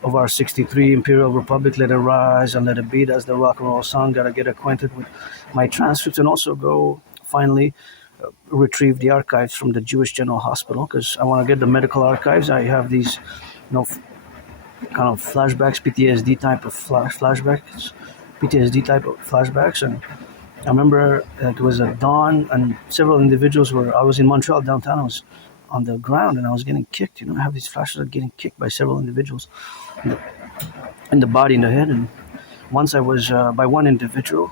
of our 63 Imperial Republic. Let it rise and let it be. That's the rock and roll song. Gotta get acquainted with my transcripts and also go finally retrieve the archives from the Jewish General Hospital because I want to get the medical archives. I have these, kind of flashbacks, PTSD type of flashbacks, PTSD type of flashbacks, and I remember it was at dawn and several individuals were. I was in Montreal downtown. I was on the ground and I was getting kicked. I have these flashes of getting kicked by several individuals in the body, in the head, and once I was by one individual,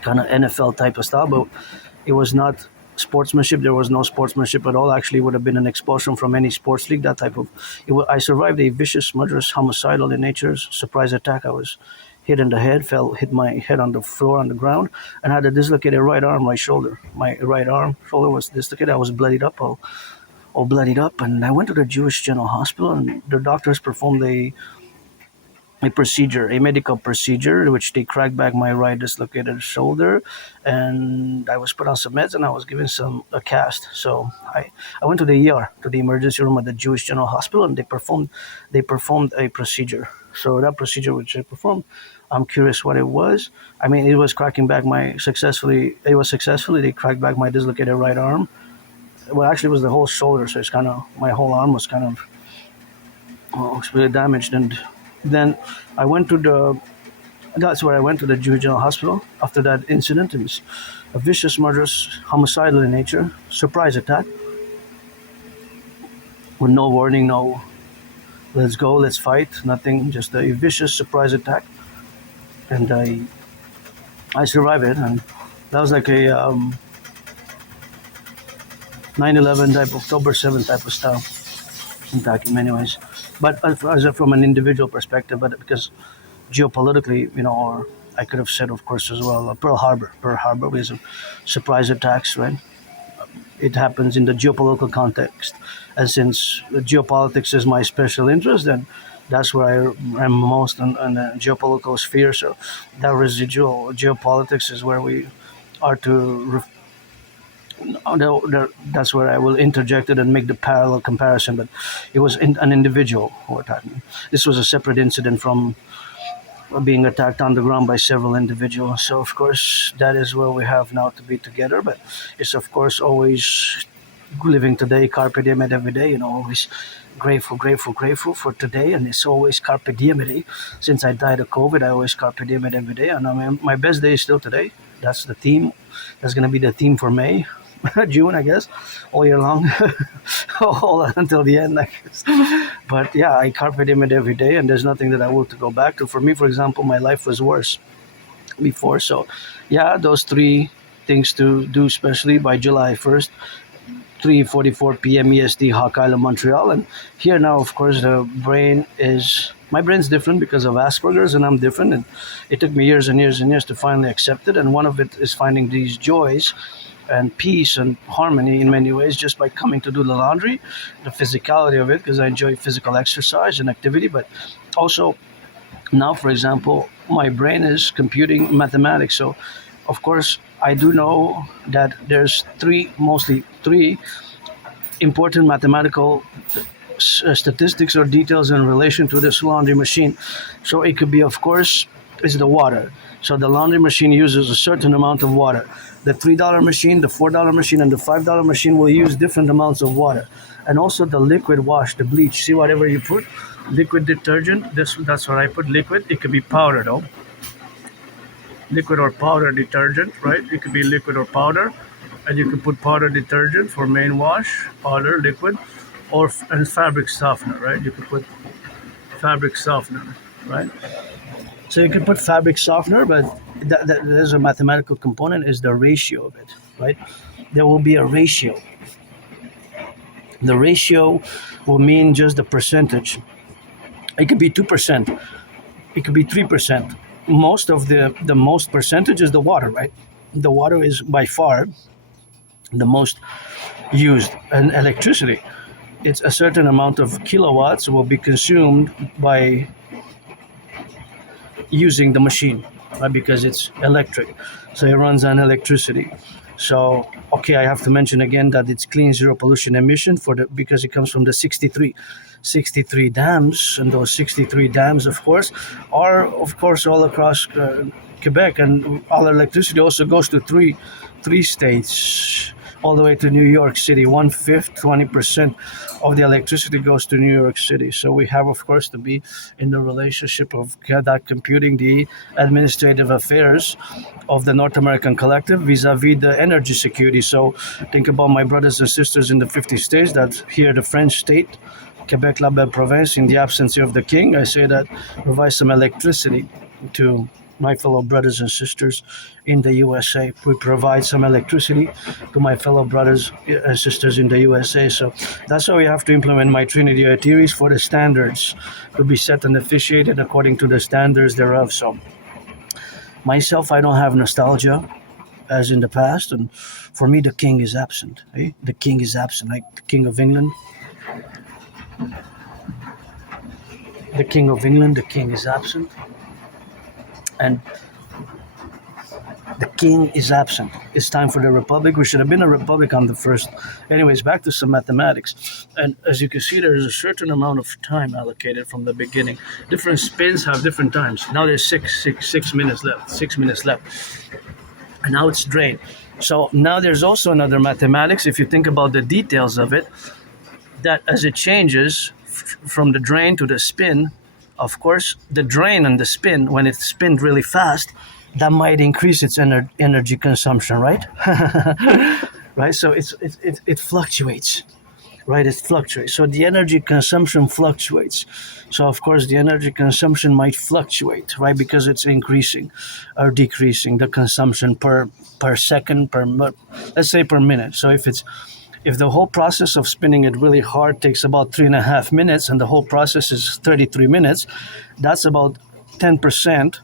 kind of NFL type of style, but it was not sportsmanship. There was no sportsmanship at all. Actually, it would have been an expulsion from any sports league. That type of. I survived a vicious, murderous, homicidal in nature surprise attack. I was hit in the head, hit my head on the floor on the ground, and had a dislocated right arm, right shoulder. My right arm, shoulder was dislocated. I was bloodied up, all bloodied up, and I went to the Jewish General Hospital, and the doctors performed a procedure, a medical procedure, which they cracked back my right dislocated shoulder, and I was put on some meds and I was given a cast. So I went to the ER, to the emergency room at the Jewish General Hospital, and they performed a procedure. So that procedure which they performed, I'm curious what it was. I mean, it was cracking back successfully. They cracked back my dislocated right arm. Well, actually, it was the whole shoulder, so it's kind of my whole arm was kind of was really damaged. And then I went to that's where I went to the Jewish General Hospital after that incident. It was a vicious, murderous, homicidal in nature, surprise attack with no warning, no let's go, let's fight, nothing, just a vicious surprise attack. And I survived it, and that was like a 9/11 type, October 7th type of style attack in many ways. But from an individual perspective, but because geopolitically, or I could have said, of course, as well, Pearl Harbor was a surprise attacks, right? It happens in the geopolitical context. And since geopolitics is my special interest, then that's where I'm most in the geopolitical sphere. So that residual geopolitics is where we are to. That's where I will interject it and make the parallel comparison. But it was an individual who attacked me. This was a separate incident from being attacked on the ground by several individuals. So of course that is where we have now to be together. But it's of course always living today, carpe diem every day. Always grateful for today, and it's always carpe diem. Since I died of COVID, I always carpe diem every day, and my best day is still today. That's the theme. That's gonna be the theme for May. June, I guess, all year long, all until the end, I guess. But yeah, I carpe diem it every day, and there's nothing that I will to go back to. For me, for example, my life was worse before. So yeah, those 3 things to do, especially by July 1st, 3:44 p.m. EST, Hawk Island, Montreal. And here now, of course, my brain's different because of Asperger's, and I'm different. And it took me years and years and years to finally accept it. And one of it is finding these joys and peace and harmony in many ways just by coming to do the laundry, the physicality of it, because I enjoy physical exercise and activity. But also now, for example, my brain is computing mathematics. So of course I do know that there's mostly three important mathematical statistics or details in relation to this laundry machine. So it could be, of course, is the water. So the laundry machine uses a certain amount of water. The $3 machine, the $4 machine, and the $5 machine will use different amounts of water. And also the liquid wash, the bleach. See, whatever you put, liquid detergent, that's what I put, liquid. It could be powder though. Liquid or powder detergent, right? It could be liquid or powder. And you could put powder detergent for main wash, powder, liquid, and fabric softener, right? You could put fabric softener, right? So you can put fabric softener, but there's a mathematical component, is the ratio of it, right? There will be a ratio. The ratio will mean just the percentage. It could be 2%. It could be 3%. most of the most percentage is the water, right? The water is by far the most used, and electricity. It's a certain amount of kilowatts will be consumed by using the machine, right? Because it's electric, so it runs on electricity. So okay, I have to mention again that it's clean zero pollution emission for the because it comes from the 63 dams, and those 63 dams, of course, are of course all across Quebec, and all electricity also goes to three states, all the way to New York City. 1/5, 20% of the electricity goes to New York City. So we have, of course, to be in the relationship of that computing the administrative affairs of the North American Collective vis-a-vis the energy security. So think about my brothers and sisters in the 50 states that here the French state, Quebec, la belle province, in the absence of the king, I say that provide some electricity to my fellow brothers and sisters in the USA. We provide some electricity to my fellow brothers and sisters in the USA. So that's why we have to implement my Trinity theories for the standards to be set and officiated according to the standards thereof. So myself, I don't have nostalgia as in the past, and for me the king is absent. Eh? The king is absent, like the King of England. The King of England, the king is absent. And the king is absent. It's time for the republic. We should have been a republic on the first. Anyways, back to some mathematics. And as you can see, there is a certain amount of time allocated from the beginning. Different spins have different times. Now there's six minutes left. 6 minutes left. And now it's drained. So now there's also another mathematics, if you think about the details of it, that as it changes from the drain to the spin, of course, the drain and the spin, when it spins really fast, that might increase its energy consumption, right? Right. So it fluctuates, right? It fluctuates. So the energy consumption fluctuates. So of course, the energy consumption might fluctuate, right? Because it's increasing or decreasing the consumption per second, let's say per minute. So if the whole process of spinning it really hard takes about 3.5 minutes and the whole process is 33 minutes, that's about 10%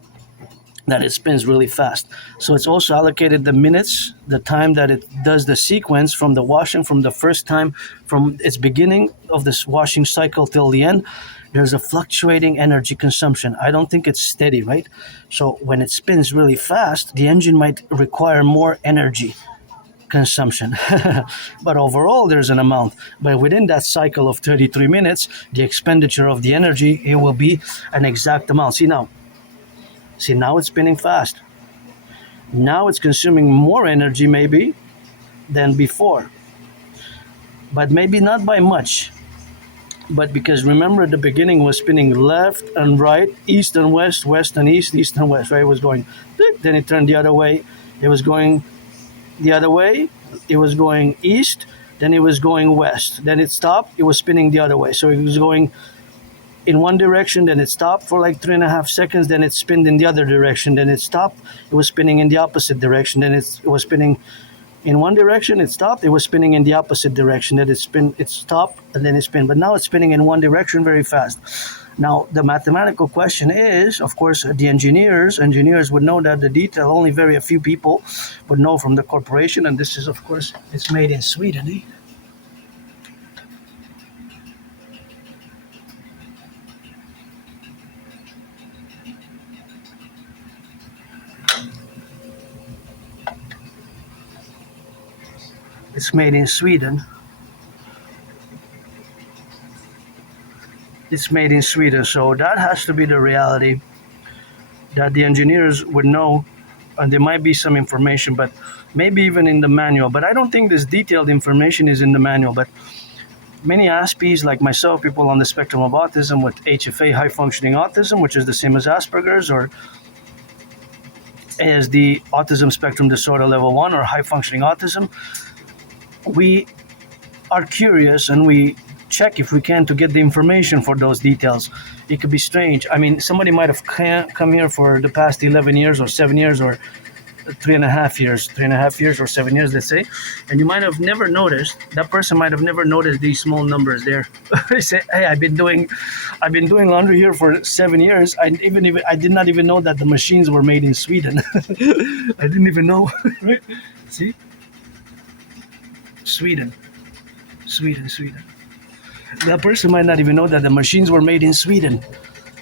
that it spins really fast. So it's also allocated the minutes, the time that it does the sequence from the washing, from the first time, from its beginning of this washing cycle till the end. There's a fluctuating energy consumption. I don't think it's steady, right? So when it spins really fast, the engine might require more energy consumption. But overall there's an amount, but within that cycle of 33 minutes, the expenditure of the energy, it will be an exact amount. See now it's spinning fast. Now it's consuming more energy maybe than before, but maybe not by much. But because remember, the beginning was spinning left and right, east and west, west and east, east and west, right? It was going, then it turned the other way. It was going the other way, it was going east, then it was going west, then it stopped, it was spinning the other way. So it was going in one direction, then it stopped for like 3.5 seconds, then it spinned in the other direction, then it stopped, it was spinning in the opposite direction, then it was spinning in one direction, it stopped, it was spinning in the opposite direction, then it stopped, and then it spun. But now it's spinning in one direction very fast. Now, the mathematical question is, of course, the engineers would know that the detail, only very few people would know from the corporation, and this is, of course, it's made in Sweden. Eh? It's made in Sweden. It's made in Sweden, so that has to be the reality that the engineers would know, and there might be some information, but maybe even in the manual. But I don't think this detailed information is in the manual. But many Aspies, like myself, people on the spectrum of autism with HFA, high functioning autism, which is the same as Asperger's, or as the autism spectrum disorder level 1 or high functioning autism, we are curious and we check if we can to get the information for those details. It could be strange. I mean, somebody might have come here for the past 11 years or 7 years or 3.5 years or 7 years, let's say, and you might have never noticed, that person might have never noticed these small numbers there. They say, hey, I've been doing laundry here for 7 years. I did not even know that the machines were made in Sweden. I didn't even know. Right? See, Sweden, Sweden. That person might not even know that the machines were made in Sweden.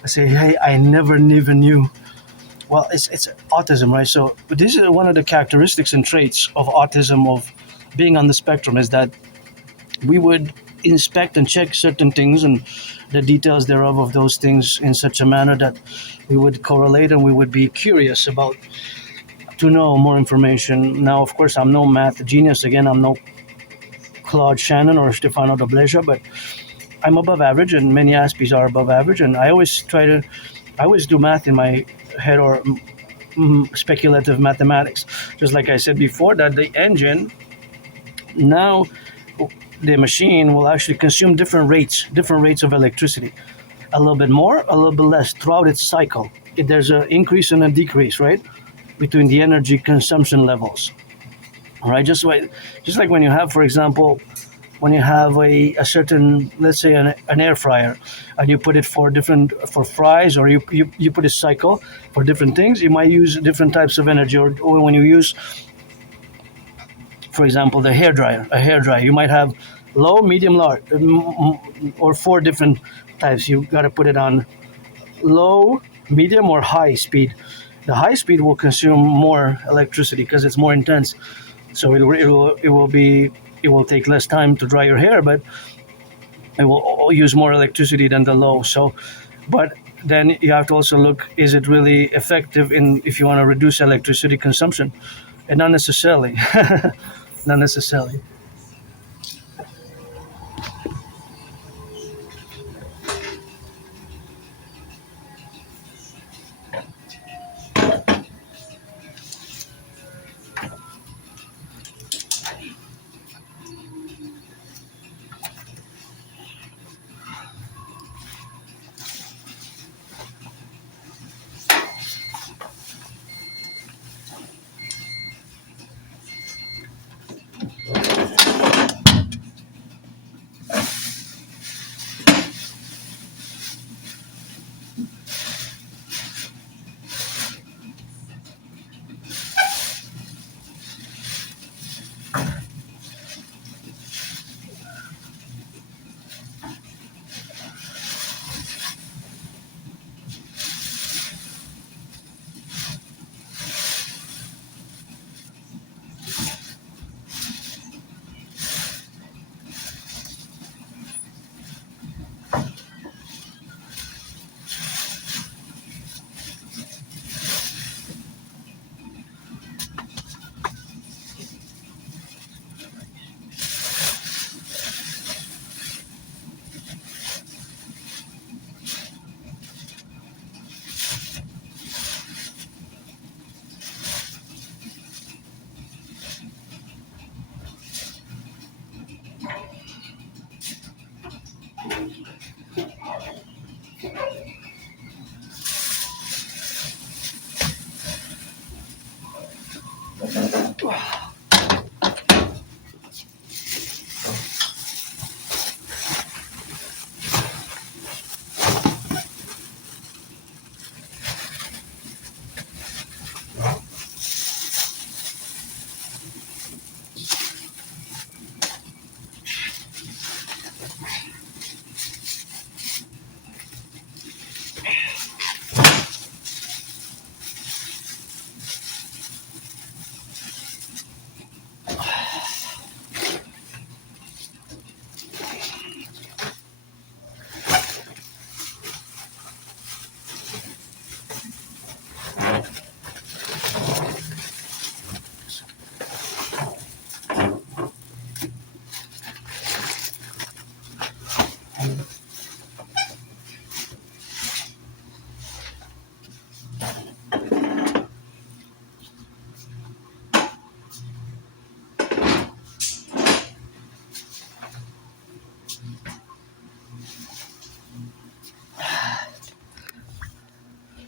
I say, hey, I never even knew. Well, it's autism, right? So this is one of the characteristics and traits of autism, of being on the spectrum, is that we would inspect and check certain things and the details thereof of those things in such a manner that we would correlate and we would be curious about to know more information. Now, of course, I'm no math genius. Again, I'm no Claude Shannon or Stefano Dobleja, but I'm above average, and many Aspies are above average. And I always do math in my head, or speculative mathematics. Just like I said before, that the engine now, the machine will actually consume different rates of electricity. A little bit more, a little bit less throughout its cycle. There's an increase and a decrease, right, between the energy consumption levels. All right, just like when you have, for example, when you have a certain, let's say, an air fryer, and you put it for fries, or you put a cycle for different things, you might use different types of energy. Or when you use, for example, a hair dryer, you might have low, medium, large, or four different types. You got to put it on low, medium, or high speed. The high speed will consume more electricity because it's more intense. So it will take less time to dry your hair, but it will use more electricity than the low. So, but then you have to also look: is it really effective in if you want to reduce electricity consumption? And not necessarily, not necessarily.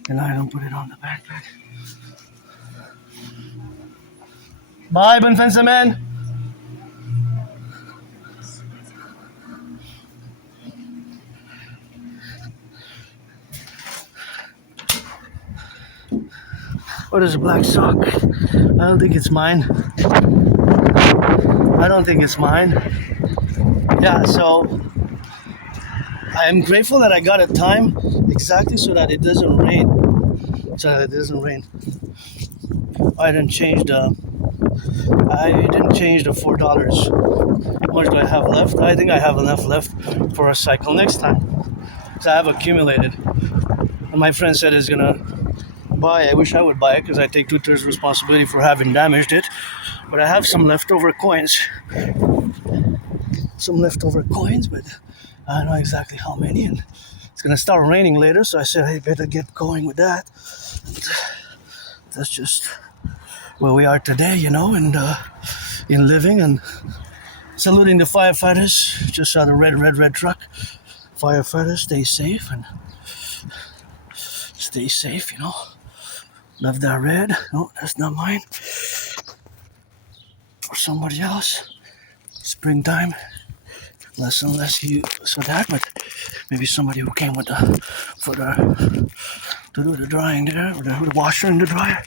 And I don't put it on the backpack. Bye, bonne fin de semaine. What is a black sock? I don't think it's mine. I don't think it's mine. Yeah, so I'm grateful that I got a time exactly so that it doesn't rain. I didn't change the $4. How much do I have left? I think I have enough left for a cycle next time. So I have accumulated. And my friend said he's gonna buy. I wish I would buy it because I take 2/3 responsibility for having damaged it. But I have some leftover coins. But I don't know exactly how many. And it's gonna start raining later, so I said I better get going with that. That's just where we are today, and in living and saluting the firefighters. Just saw the red truck. Firefighters, stay safe. Love that red. No, that's not mine. For somebody else. Springtime. Less and less you saw that, but maybe somebody who came to do the drying there, or the washer and the dryer.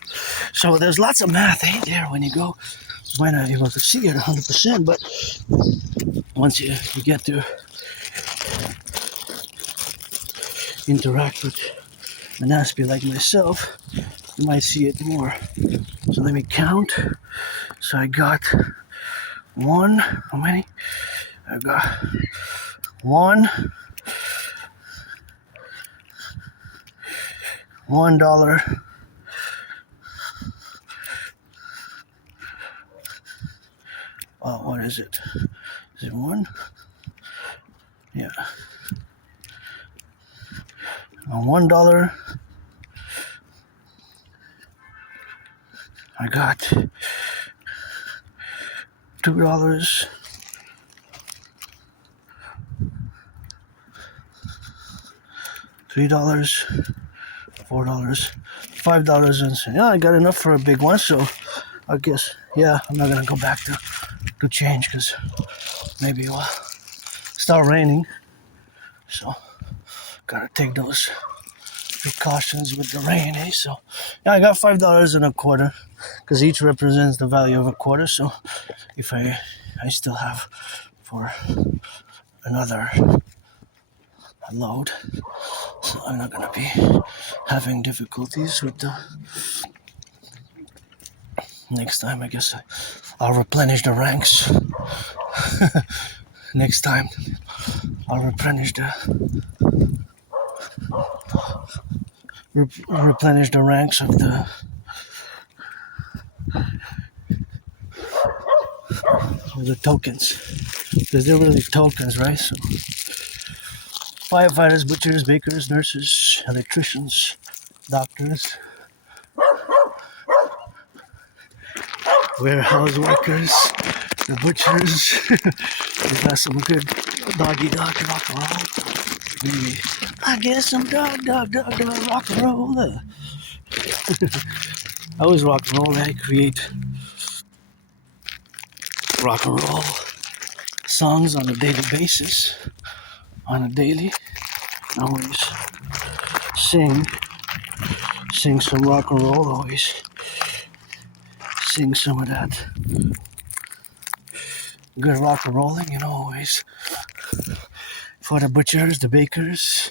So there's lots of math there when you go. You might not be able to see it 100%, but once you get to interact with an Aspie like myself, you might see it more. So let me count. So I got one. How many? I got $1. What is it? Is it one? Yeah. $1. I got $2. $3, $4, $5, and yeah, I got enough for a big one. So I guess, yeah, I'm not gonna go back to change because maybe it will start raining. So gotta take those precautions with the rain, eh? So yeah, I got $5.25 because each represents the value of a quarter. So if I still have for another load, so I'm not gonna be having difficulties with the next time. I guess I'll replenish the ranks. Next time I'll replenish the ranks of the tokens, because they're really tokens, right? So firefighters, butchers, bakers, nurses, electricians, doctors, warehouse workers, the butchers. We got some good doggy dog rock and roll. Maybe I get some dog rock and roll. I always rock and roll. I create rock and roll songs on a daily basis. I always sing some rock and roll. Always sing some of that good rock and rolling, always for the butchers, the bakers,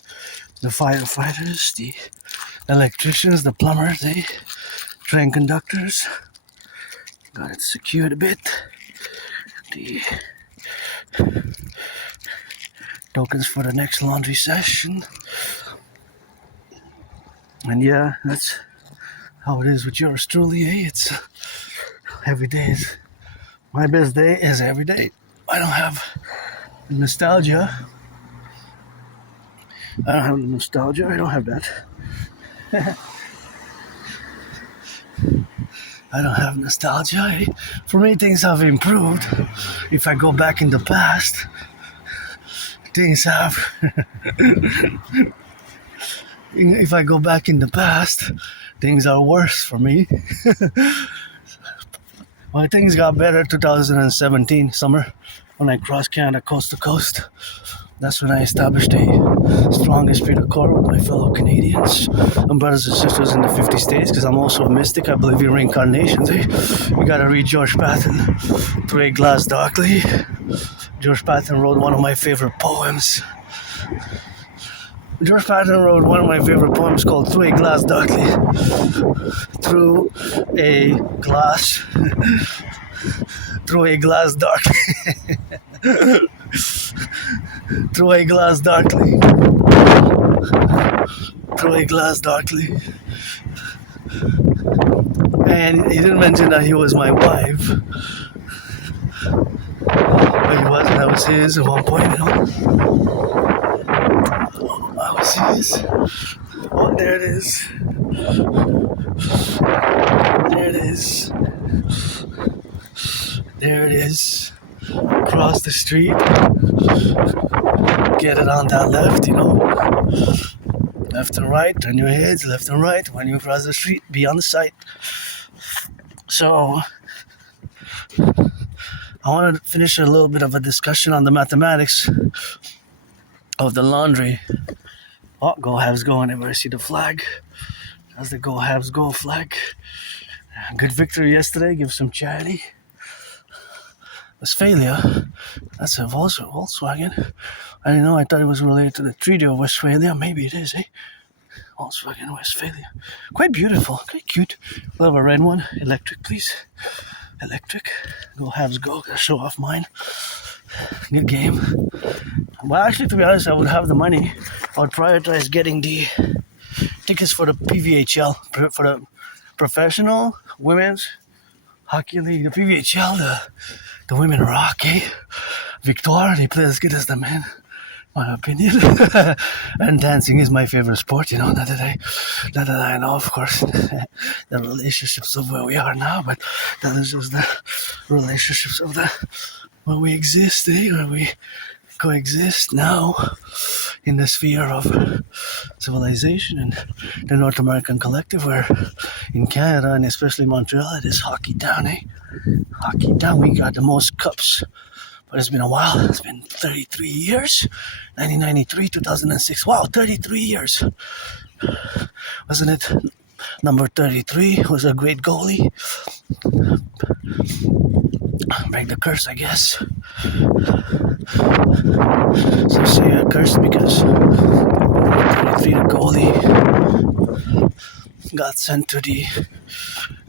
the firefighters, the electricians, the plumbers, the train conductors. Got it secured a bit. The tokens for the next laundry session. And yeah, that's how it is with yours truly, eh? It's every day is my best day is every day. I don't have nostalgia. I don't have that. I don't have nostalgia. For me, things have improved. If I go back in the past, things have. If I go back in the past, things are worse for me. Well, things got better 2017 summer when I crossed Canada coast to coast. That's when I established a strong esprit de corps with my fellow Canadians and brothers and sisters in the 50 states, because I'm also a mystic. I believe in reincarnations. Eh? You gotta read George Patton, Through a Glass Darkly. George Patton wrote one of my favorite poems. George Patton wrote one of my favorite poems called Through a Glass Darkly. Through a glass. Through a glass darkly. Through a glass darkly. Through a glass darkly. And he didn't mention that he was my wife. But he wasn't. I was his at one point, you know. I was his. Oh, there it is. There it is. There it is. Cross the street. Get it on that left, you know. Left and right, turn your heads left and right. When you cross the street, be on the side. So, I want to finish a little bit of a discussion on the mathematics of the laundry. Oh, go Habs go whenever I see the flag. That's the go Habs go flag. Good victory yesterday, give some charity. Westphalia, that's a Volkswagen. I didn't know, I thought it was related to the Treaty of Westphalia. Maybe it is, eh? Volkswagen Westphalia. Quite beautiful, quite cute. We'll have a red one. Electric, please. Electric. Go Habs go. Gotta show off mine. Good game. Well, actually, to be honest, I would have the money. I would prioritize getting the tickets for the PVHL, for the Professional Women's Hockey League. The PVHL, the women rock, eh? Victoire, they play as good as the men, my opinion. And dancing is my favorite sport, you know, not that I know, of course, the relationships of where we are now, but that is just the relationships of where we exist, eh? Where we coexist now in the sphere of civilization and the North American Collective, where in Canada and especially Montreal, it is hockey down, eh? Hockey down. We got the most cups, but it's been a while. It's been 33 years. 1993, 2006. Wow, 33 years. Wasn't it? Number 33 was a great goalie. Break the curse, I guess. So say a curse because 33, the goalie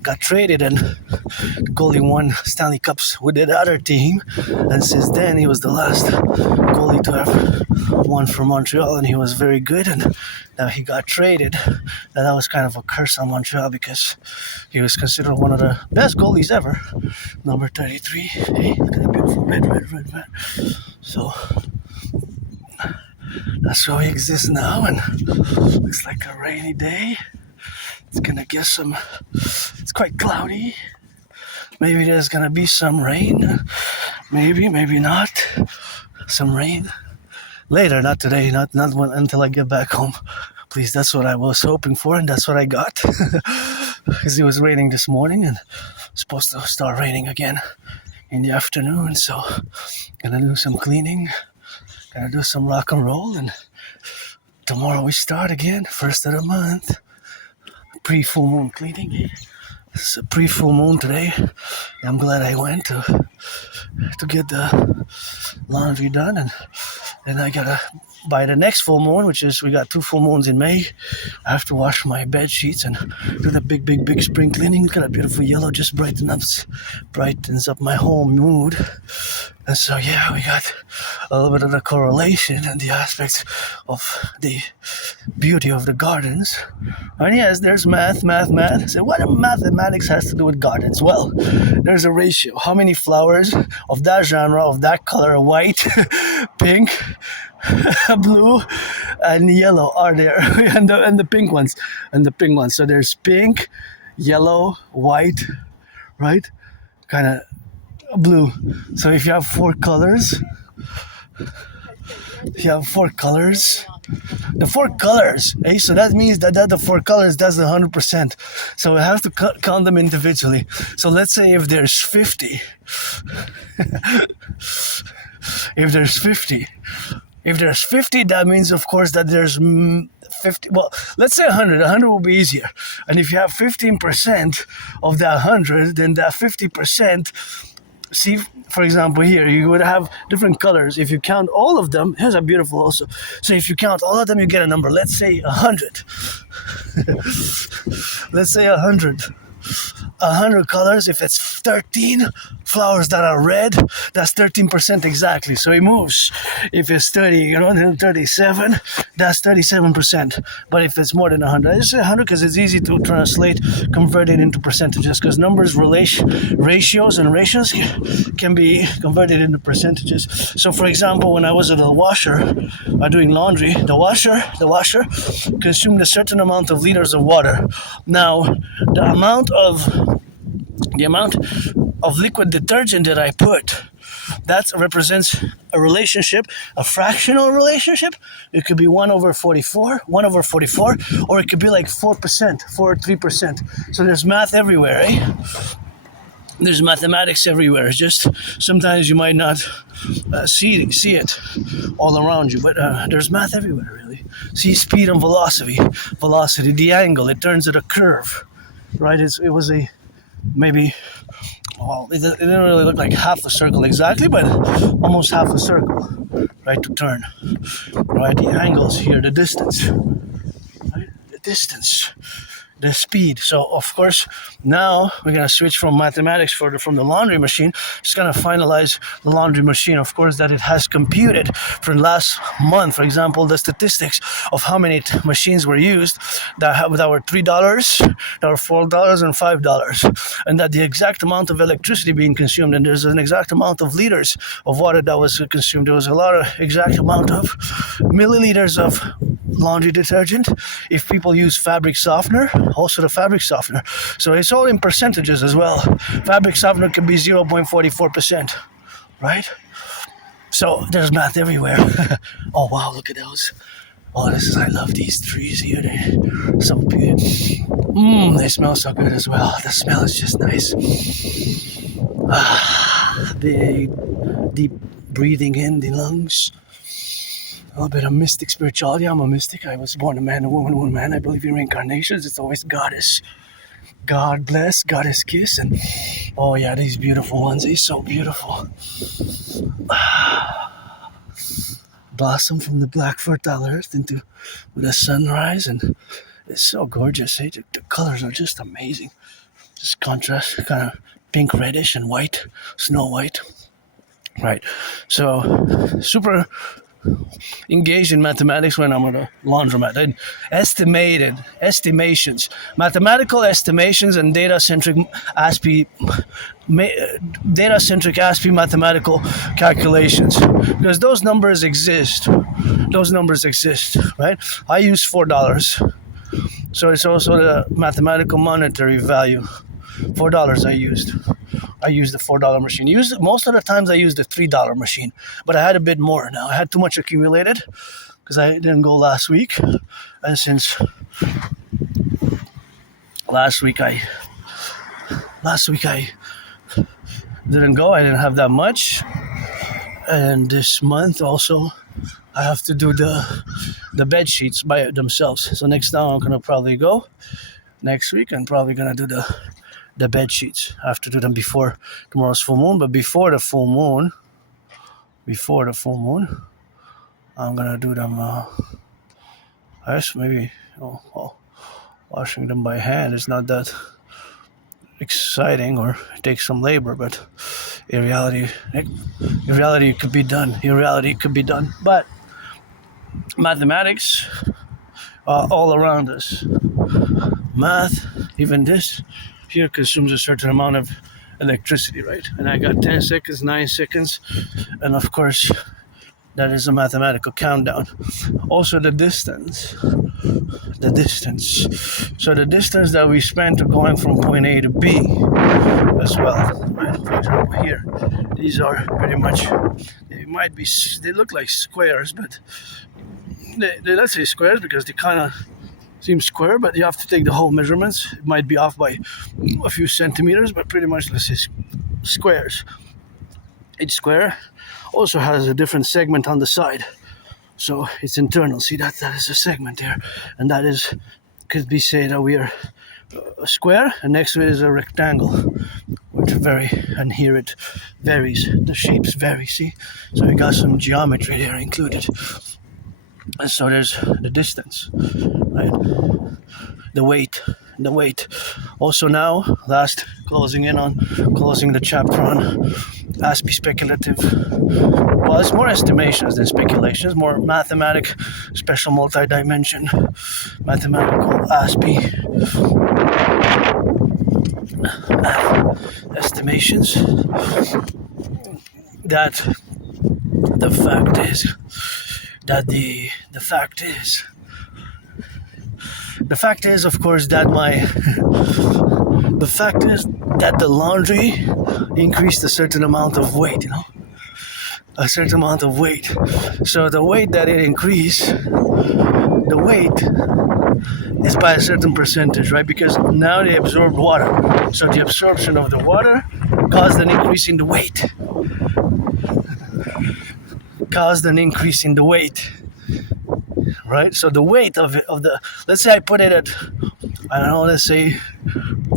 got traded, and the goalie won Stanley Cups with the other team, and since then he was the last goalie to have won for Montreal, and he was very good, and now he got traded. And that was kind of a curse on Montreal because he was considered one of the best goalies ever. Number 33. Hey, look at that beautiful red. So that's how we exist now, and looks like a rainy day. It's gonna get it's quite cloudy. Maybe there's gonna be some rain. Maybe not. Some rain. Later, not today, not until I get back home. Please, that's what I was hoping for, and that's what I got. Because it was raining this morning, and it's supposed to start raining again in the afternoon, so gonna do some cleaning, gonna do some rock and roll, and tomorrow we start again, first of the month. Pre-full moon cleaning. It's a pre-full moon today. I'm glad I went to get the laundry done, and then I gotta, by the next full moon, which is, we got 2 full moons in May, I have to wash my bed sheets and do the big spring cleaning. Look at that beautiful yellow, just brightens up my whole mood. And so yeah, we got a little bit of the correlation and the aspects of the beauty of the gardens. And yes, there's math. So what mathematics has to do with gardens? Well, there's a ratio. How many flowers of that genre, of that color, white, pink, blue, and yellow are there? and the pink ones. So there's pink, yellow, white, right? Kind of blue. So if you have 4 colors, the four colors, so that means that the four colors, that's 100%. So we have to count them individually. So let's say if there's 50, if there's 50, that means, of course, that there's 50. Well, let's say 100. 100 will be easier. And if you have 15% of that 100, then that 50%. See, for example, here you would have different colors. If you count all of them, here's a beautiful also. So if you count all of them, you get a number. Let's say 100. Let's say 100. 100 colors. If it's 13 flowers that are red, that's 13% exactly. So it moves. If it's 30, then 37, that's 37%. But if it's more than 100, I just say 100 because it's easy to translate, convert it into percentages, because numbers, ratios can be converted into percentages. So for example, when I was at the washer doing laundry, the washer consumed a certain amount of liters of water. Now, the amount of liquid detergent that I put, that represents a relationship, a fractional relationship. It could be 1/44, or it could be like 4%, 4 or 3%. So there's math everywhere, eh? There's mathematics everywhere. It's just sometimes you might not see it all around you, but there's math everywhere, really. See, speed and velocity, the angle, it turns at a curve, right? It was a maybe, well, it didn't really look like half a circle exactly, but almost half a circle, right, to turn, right? The angles here, the distance, right? The speed. So of course now we're gonna switch from mathematics from the laundry machine. Just gonna finalize the laundry machine. Of course that it has computed for last month, for example, the statistics of how many machines were used that were $3, that were $4 and $5, and that the exact amount of electricity being consumed, and there's an exact amount of liters of water that was consumed. There was a lot of exact amount of milliliters of laundry detergent. If people use fabric softener, also the fabric softener. So it's all in percentages as well. Fabric softener can be 0.44%, right? So there's math everywhere. Oh wow, look at those. Oh, I love these trees here. They're so beautiful. They smell so good as well. The smell is just nice. Big, deep breathing in the lungs. A little bit of mystic spirituality. I'm a mystic. I was born a man, a woman, man. I believe in reincarnations. It's always goddess. God bless, goddess kiss. And oh yeah, these beautiful ones. They're so beautiful. Blossom from the black fertile earth with a sunrise. And it's so gorgeous. Eh? The colors are just amazing. Just contrast, kind of pink, reddish, and white. Snow white. Right. So, super engaged in mathematics when I'm at a laundromat. And estimations, mathematical estimations, and data-centric Aspie mathematical calculations, because those numbers exist, right? I use $4, so it's also the mathematical monetary value. $4 I used the $4 machine. Most of the times I used the $3 machine, but I had a bit more now. I had too much accumulated because I didn't go last week, and since last week I didn't go. I didn't have that much, and this month also I have to do the bed sheets by themselves. So next time I'm gonna probably go next week. I'm probably gonna do the bed sheets. I have to do them before tomorrow's full moon, but before the full moon, I'm gonna do them. I guess maybe washing them by hand is not that exciting, or it takes some labor, but in reality it could be done. But mathematics all around us. Math, even this here consumes a certain amount of electricity, right? And I got 10 seconds, 9 seconds, and of course that is a mathematical countdown. Also the distance. So the distance that we spend to going from point A to B as well, right? For example here, these are pretty much, they look like squares, but they let's say squares because they kind of seem square, but you have to take the whole measurements. It might be off by a few centimeters, but pretty much let's say squares. Each square also has a different segment on the side, so it's internal. See that is a segment there, and that is could be say that we are a square, and next to it is a rectangle, which vary, and here it varies. The shapes vary. See, so we got some geometry there included, and so there's the distance, right? The weight. Also now, closing the chapter on Aspie speculative. Well, it's more estimations than speculations, more mathematic, special multi-dimension, mathematical Aspie estimations. That the fact is that the fact is, of course, that the fact is that the laundry increased a certain amount of weight, a certain amount of weight. So the weight that it increased, the weight is by a certain percentage, right? Because now they absorbed water. So the absorption of the water caused an increase in the weight. Right? So the weight of the, let's say I put it at, I don't know, let's say,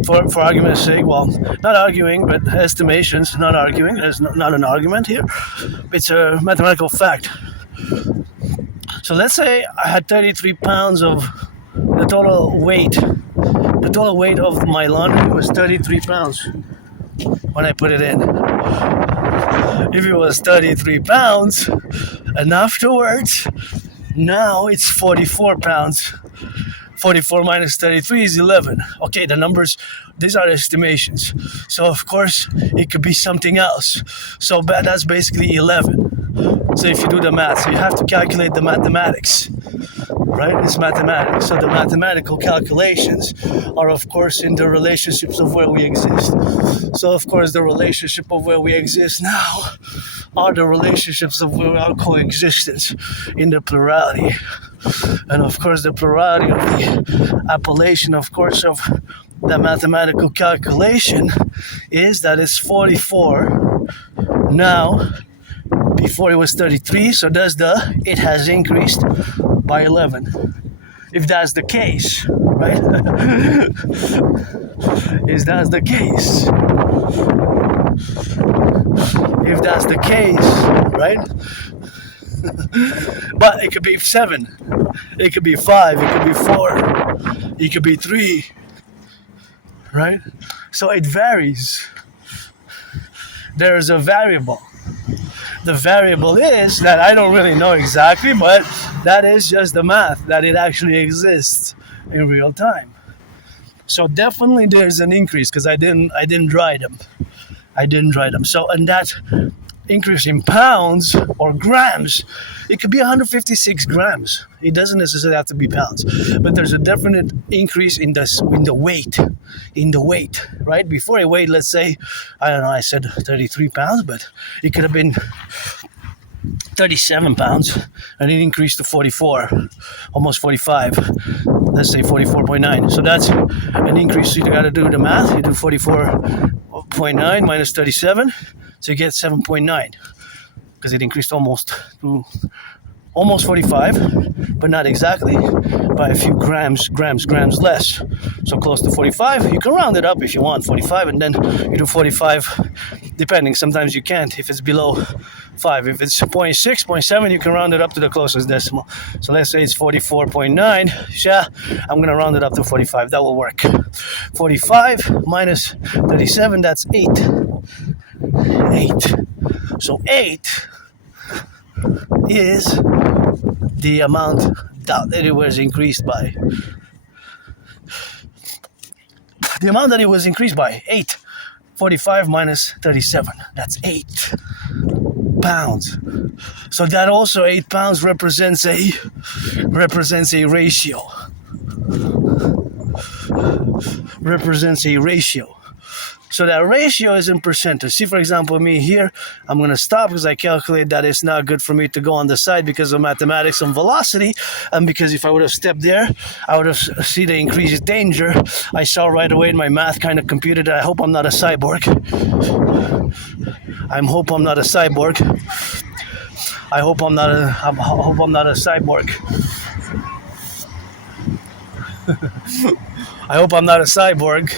for argument's sake, well, not arguing, but estimations, not arguing, there's not an argument here, it's a mathematical fact. So let's say I had 33 pounds of the total weight of my laundry was 33 pounds when I put it in. If it was 33 pounds, and afterwards, now it's 44 pounds. 44 minus 33 is 11. Okay, the numbers, these are estimations. So, of course, it could be something else. So, that's basically 11. So, if you do the math, so you have to calculate the mathematics. Right? It's mathematics. So, the mathematical calculations are, of course, in the relationships of where we exist. So, of course, the relationship of where we exist now are the relationships of our coexistence in the plurality. And of course the plurality of the appellation, of course, of the mathematical calculation is that it's 44 now. Before it was 33, so it has increased by 11. If that's the case, right? If that's the case, right? But it could be 7, it could be 5, it could be 4, it could be 3, right? So it varies. There's a variable. The variable is that I don't really know exactly, but that is just the math, that it actually exists in real time. So definitely there's an increase because I didn't dry them. So, and that increase in pounds or grams, it could be 156 grams. It doesn't necessarily have to be pounds, but there's a definite increase in the weight, right? Before I weighed, let's say, I don't know, I said 33 pounds, but it could have been 37 pounds, and it increased to 44, almost 45, let's say 44.9. So that's an increase. So you got to do the math. You do 44.9 minus 37, so you get 7.9, because it increased almost 45, but not exactly, by a few grams less. So close to 45. You can round it up if you want, 45, and then you do 45, depending. Sometimes you can't if it's below 5. If it's 0.6, 0.7, you can round it up to the closest decimal. So let's say it's 44.9. Yeah, I'm going to round it up to 45. That will work. 45 minus 37, that's 8. So 8 is the amount that it was increased by. The amount that it was increased by, 8. 45 minus 37, that's 8 pounds. So that also 8 pounds represents a ratio. So that ratio is in percentage. See, for example, me here, I'm going to stop because I calculate that it's not good for me to go on the side because of mathematics and velocity. And because if I would have stepped there, I would have seen the increased danger. I saw right away in my math kind of computed that I hope I'm not a cyborg. I hope I'm not a cyborg. I hope I'm not a cyborg. I hope I'm not a cyborg.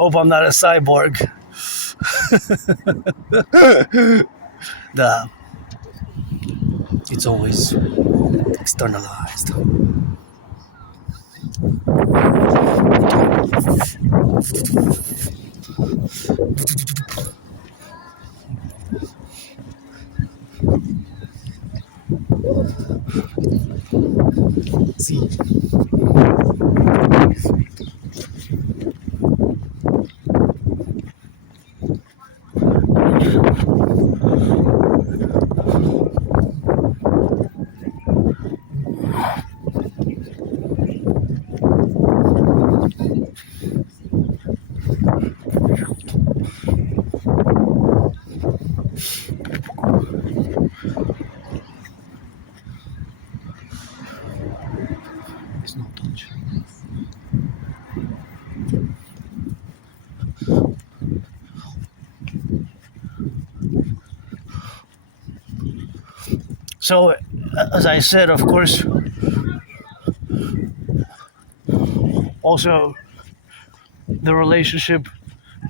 Hope I'm not a cyborg. It's always externalized. See. It's not touch. So, as I said, of course, also the relationship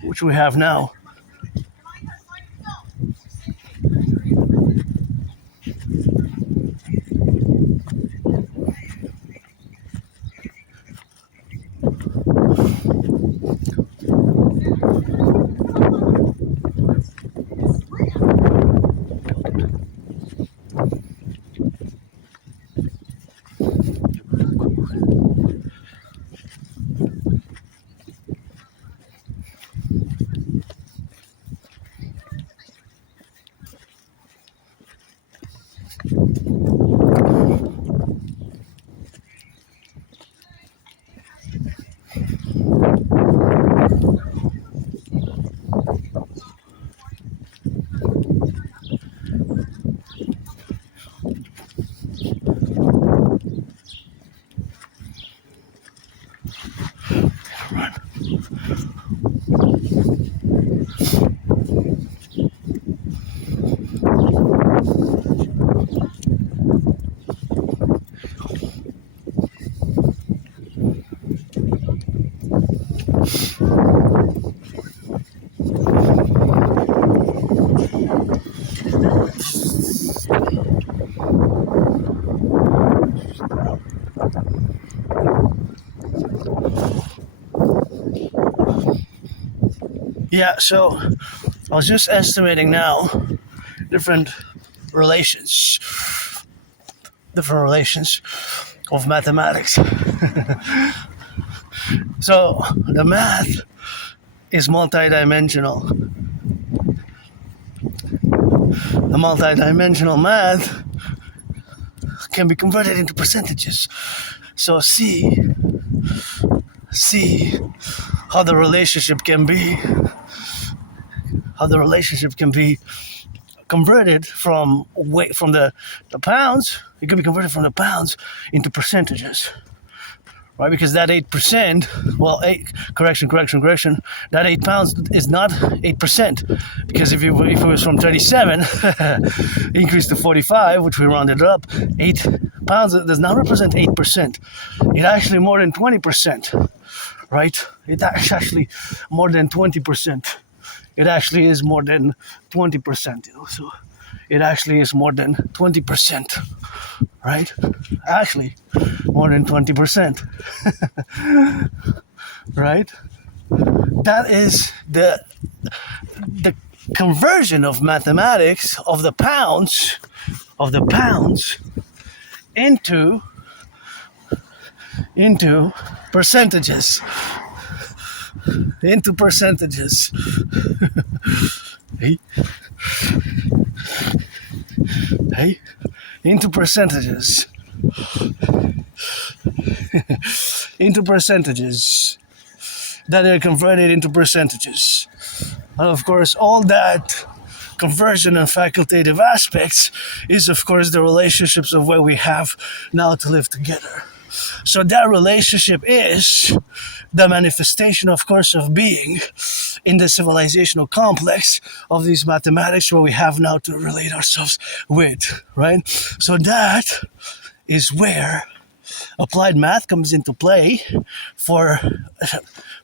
which we have now. Yeah, so I was just estimating now different relations of mathematics. So the math is multidimensional. The multidimensional math can be converted into percentages. So see how the relationship can be converted from the pounds. It can be converted from the pounds into percentages, right? Because that 8%, correction. That 8 pounds is not 8%, because if it was from 37, increased to 45, which we rounded up, 8 pounds does not represent 8%. It actually more than 20%, right? It's actually more than 20%. It actually is more than 20%, so it actually is more than 20%, right? Actually, more than 20%, right? That is the conversion of mathematics of the pounds into percentages. Hey, into percentages. Into percentages. That are converted into percentages. And of course, all that conversion and facultative aspects is, of course, the relationships of where we have now to live together. So that relationship is the manifestation, of course, of being in the civilizational complex of these mathematics where we have now to relate ourselves with, right? So that is where applied math comes into play for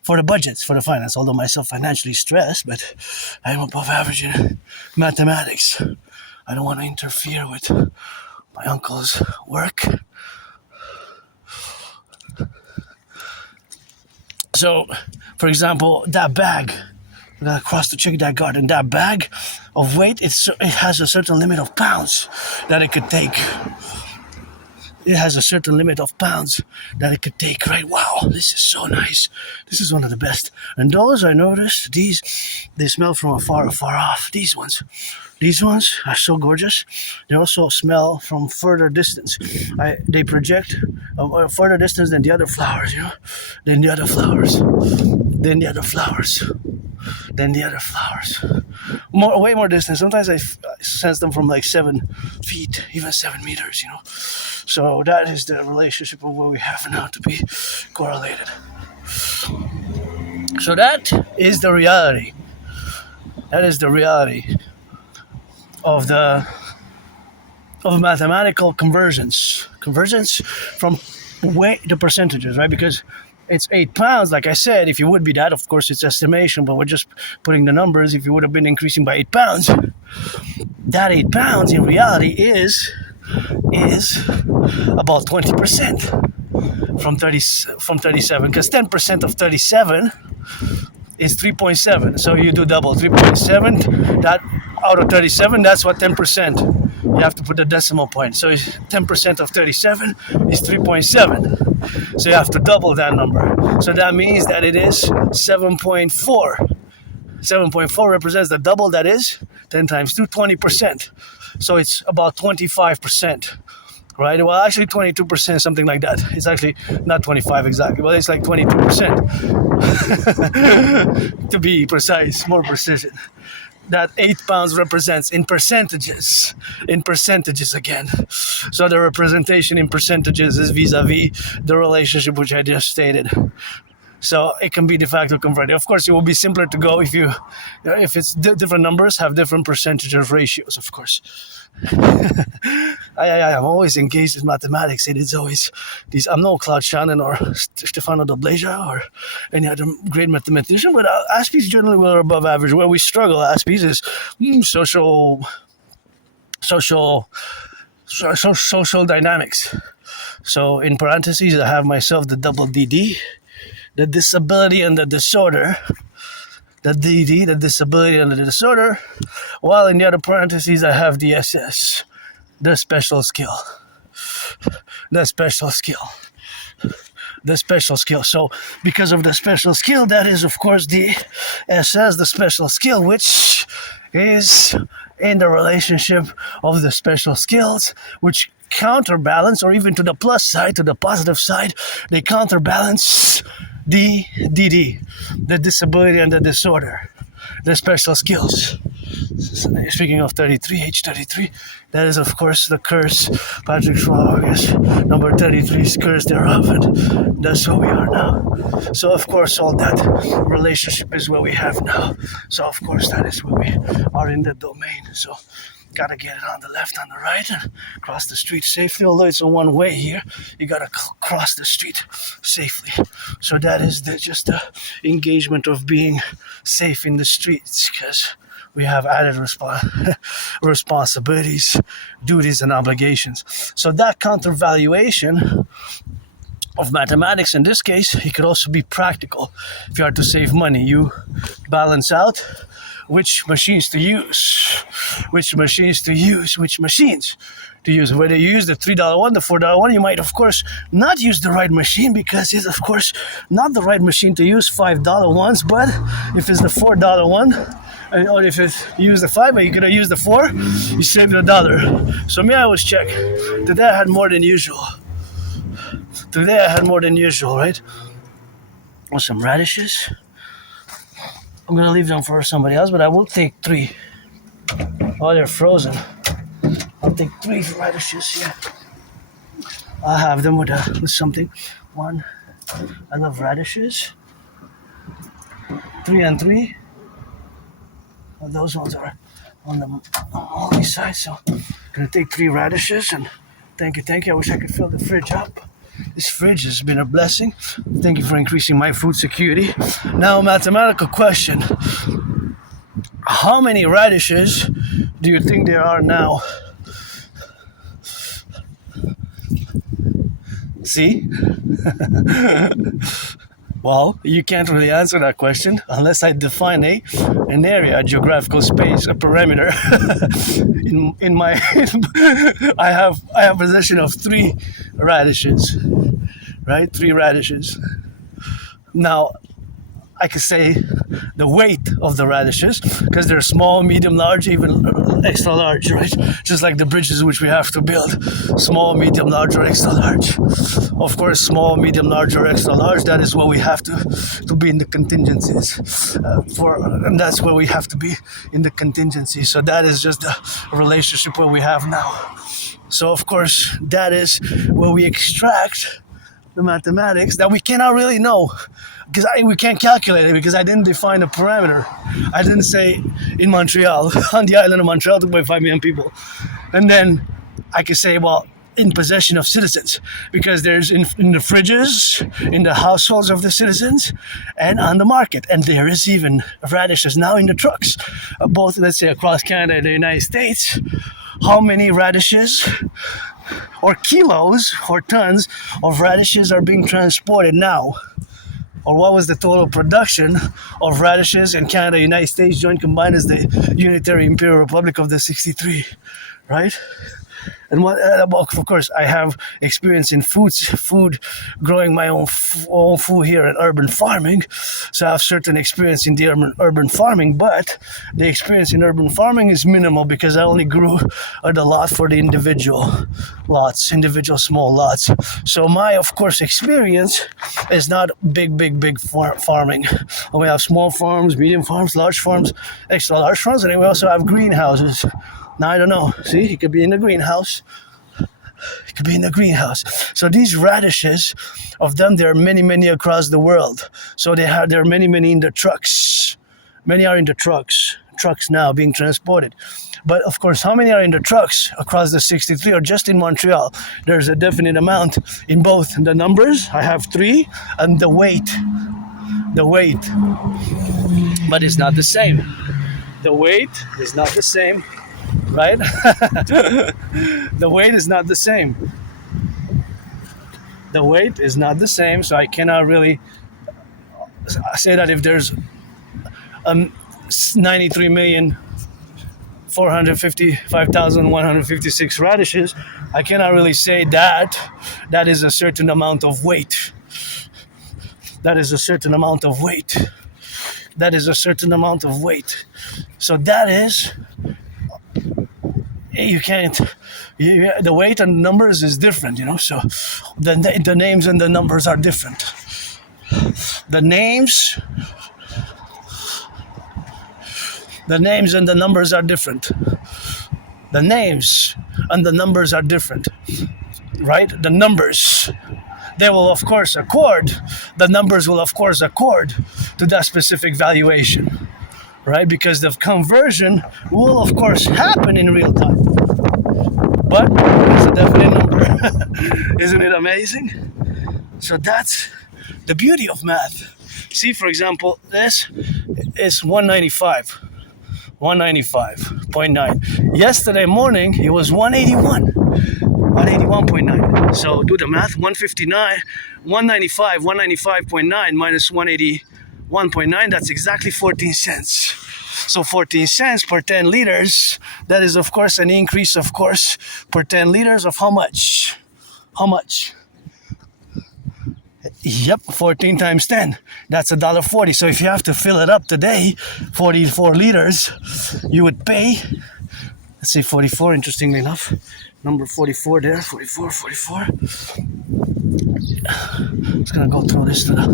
the budgets, for the finance. Although myself financially stressed, but I'm above average in mathematics. I don't want to interfere with my uncle's work. So, for example, that bag, I'm gonna cross to check that garden. That bag of weight, it has a certain limit of pounds that it could take. It has a certain limit of pounds that it could take, right? Wow, this is so nice. This is one of the best. And those, I noticed, they smell from afar off. These ones are so gorgeous. They also smell from further distance. They project a further distance than the other flowers, you know? Then the other flowers. Way more distance. Sometimes I sense them from like 7 feet, even 7 meters, you know? So that is the relationship of what we have now to be correlated. So that is the reality. That is the reality of mathematical conversions from the percentages, right? Because it's 8 pounds, like I said. If you would be that, of course, it's estimation, but we're just putting the numbers. If you would have been increasing by 8 pounds, that 8 pounds in reality is about 20% from 37, because 10% of 37 is 3.7. So you do double 3.7. That out of 37, that's what 10%. You have to put the decimal point. So 10% of 37 is 3.7. So you have to double that number. So that means that it is 7.4. 7.4 represents the double, that is 10 times 2, 20%. So it's about 25%, right? Well, actually 22%, something like that. It's actually not 25 exactly, but it's like 22%. To be precise, more precision. That 8 pounds represents in percentages again. So the representation in percentages is vis-a-vis the relationship which I just stated. So it can be de facto converted. Of course, it will be simpler to go if it's different numbers have different percentage of ratios, of course. I'm always engaged in mathematics, and it's always these. I'm no Claude Shannon or Stefano Dobleja or any other great mathematician, but Aspies generally were above average. Where we struggle, Aspies, is social dynamics. So in parentheses, I have myself the double dedie, the disability and the disorder. The dedie, the disability and the disorder, while in the other parentheses I have the SS, the special skill. So because of the special skill, that is of course the SS, the special skill, which is in the relationship of the special skills, which counterbalance, or even to the plus side, to the positive side, they counterbalance the DD, the disability and the disorder, the special skills. Speaking of 33, age 33, that is of course the curse, Patrick Schwarber's number 33's curse thereof, and that's who we are now. So of course all that relationship is what we have now. So of course that is where we are in the domain. So gotta get it on the left, on the right, and cross the street safely. Although it's a one way here, you gotta cross the street safely. So that is just the engagement of being safe in the streets, because we have added responsibilities, duties, and obligations. So that countervaluation of mathematics in this case, it could also be practical. If you are to save money, you balance out which machines to use, Whether you use the $3 one, the $4 one, you might, of course, not use the right machine, because it's, of course, not the right machine to use $5 ones. But if it's the $4 one, or if you use the 5, but you could have used the 4, you saved $1. So me, I always check. Today I had more than usual. Right? With some radishes. I'm gonna leave them for somebody else, but I will take 3. Oh, they're frozen. I'll take 3 radishes here. I'll have them with something. 1. I love radishes. 3 and 3. Well, those ones are on the moldy side, so I'm gonna take 3 radishes and thank you. I wish I could fill the fridge up. This fridge has been a blessing. Thank you for increasing my food security. Now, mathematical question. How many radishes do you think there are now? See? Well, you can't really answer that question unless I define an area, a geographical space, a parameter. in my, I have possession of 3 radishes, right? 3 radishes. Now, I could say the weight of the radishes, because they're small, medium, large, even extra large, right? Just like the bridges which we have to build. Small, medium, large, or extra large. Of course, small, medium, large, or extra large, that is what we have to be in the contingencies. And that's where we have to be in the contingency. So that is just the relationship where we have now. So of course, that is where we extract the mathematics that we cannot really know. Because we can't calculate it because I didn't define a parameter. I didn't say in Montreal, on the island of Montreal, 2.5 million people. And then I could say, well, in possession of citizens. Because there's in the fridges, in the households of the citizens, and on the market. And there is even radishes now in the trucks. Both, let's say, across Canada and the United States. How many radishes or kilos or tons of radishes are being transported now? Or what was the total production of radishes in Canada, United States, joint combined as the Unitary Imperial Republic of the 63, right? And what, of course, I have experience in food, growing my own food here in urban farming. So I have certain experience in the urban farming, but the experience in urban farming is minimal because I only grew the lot for the individual small lots. So my, of course, experience is not big farming. We have small farms, medium farms, large farms, extra large farms, and then we also have greenhouses. Now, I don't know. See, it could be in the greenhouse. So these radishes, of them, there are many across the world. So there are many in the trucks. Many are in the trucks now being transported. But of course, how many are in the trucks across the 63 or just in Montreal? There's a definite amount in both the numbers. I have 3, and the weight. But it's not the same. The weight is not the same. Right? The weight is not the same. So I cannot really say that if there's 93,455,156 radishes, I cannot really say that is a certain amount of weight. So that is, you can't, the weight and numbers is different, so the names and the numbers are different. The names and the numbers are different. Right? The numbers, they will of course accord. The numbers will of course accord to that specific valuation. Right? Because the conversion will of course happen in real time. But it's a definite number. Isn't it amazing? So that's the beauty of math. See, for example, this is 195.9. Yesterday morning, it was 181.9. So do the math, 195.9 minus 181.9, that's exactly 14 cents. So 14 cents per 10 liters, that is of course an increase, of course, per 10 liters of how much? Yep, 14 times 10. That's $1.40. So if you have to fill it up today, 44 liters, you would pay, let's say 44, interestingly enough. Number 44 there, 44. Just gonna go throw this to the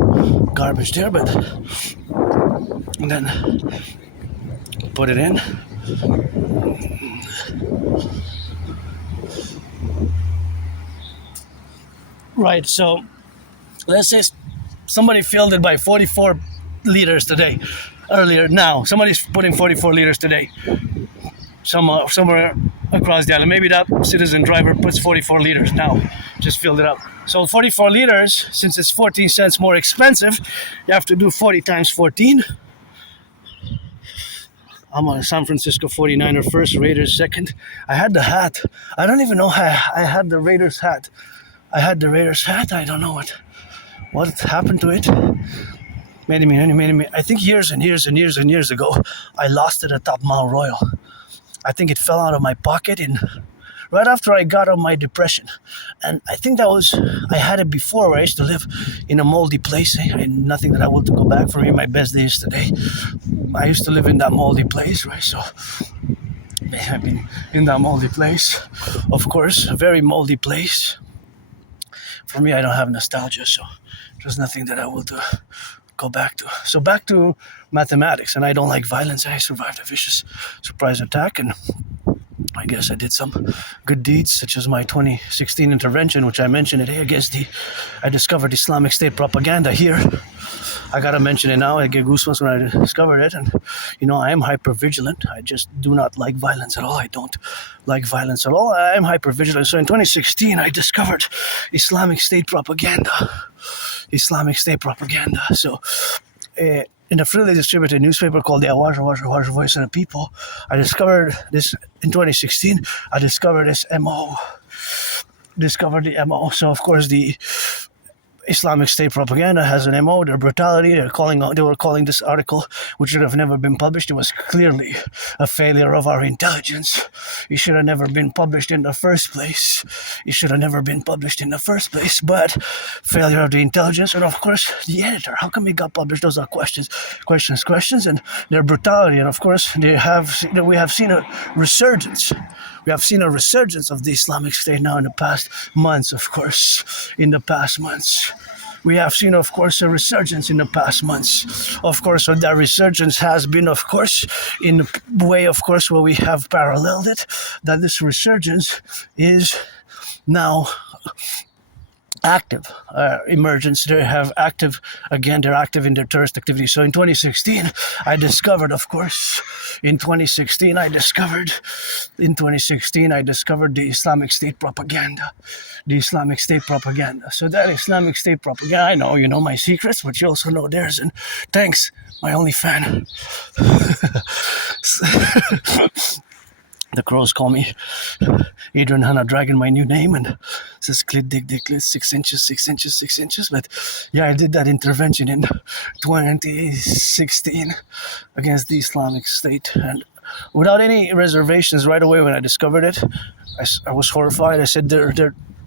garbage there, but and then put it in. Right, so let's say somebody filled it by 44 liters today. Earlier, now somebody's putting 44 liters today. Somewhere across the island. Maybe that citizen driver puts 44 liters now. Just filled it up. So 44 liters, since it's 14 cents more expensive, you have to do 40 times 14. I'm a San Francisco 49er first, Raiders second. I had the hat. I don't even know how I had the Raiders hat. I don't know what happened to it. Many. I think years ago, I lost it at Top Mile Royal. I think it fell out of my pocket right after I got out of my depression. And I think I had it before, where I used to live in a moldy place. Nothing that I want to go back for me. My best days today. I used to live in that moldy place, right? So I've been in that moldy place. Of course, a very moldy place. For me, I don't have nostalgia, so there's nothing that I will go back to. So back to mathematics, and I don't like violence. I survived a vicious surprise attack, and I guess I did some good deeds, such as my 2016 intervention, which I mentioned today against I discovered Islamic State propaganda here. I gotta mention it now. I get goosebumps when I discovered it, and I am hyper-vigilant. I just do not like violence at all. I don't like violence at all. I am hyper-vigilant. So in 2016, I discovered Islamic State propaganda. So in a freely distributed newspaper called the Awash Voice of the People, I discovered this in 2016. I discovered this MO. So of course the Islamic State propaganda has an MO, their brutality. They were calling this article, which should have never been published. It was clearly a failure of our intelligence. It should have never been published in the first place. But failure of the intelligence, and of course the editor. How come it got published? Those are questions, and their brutality. And of course we have seen a resurgence. We have seen a resurgence of the Islamic State now in the past months, of course. We have seen, of course, a resurgence in the past months. Of course, so that resurgence has been, of course, in the way, of course, where we have paralleled it, that this resurgence is now active emergence. They're active in their terrorist activity. So in 2016, I discovered the Islamic State propaganda. So that Islamic State propaganda, I know you know my secrets, but you also know theirs. And thanks, my only fan. The crows call me Adrian Hanna Dragon, my new name, and it says clit, dick, 6 inches. But yeah, I did that intervention in 2016 against the Islamic State, and without any reservations right away when I discovered it, I was horrified. I said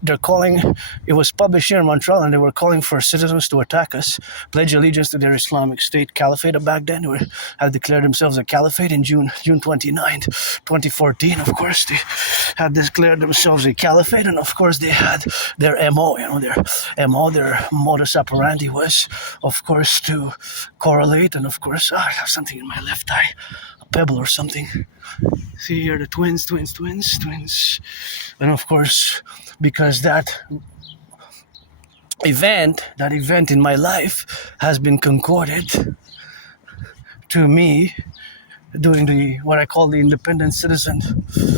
they're calling, it was published here in Montreal, and they were calling for citizens to attack us, pledge allegiance to their Islamic State caliphate. Back then, they had declared themselves a caliphate in June 29, 2014. Of course, they had declared themselves a caliphate, and of course, they had their MO. Their modus operandi was, of course, to correlate, and of course, I have something in my left eye, a pebble or something. See here, the twins. And of course, because that event in my life has been concorded to me doing what I call the independent citizen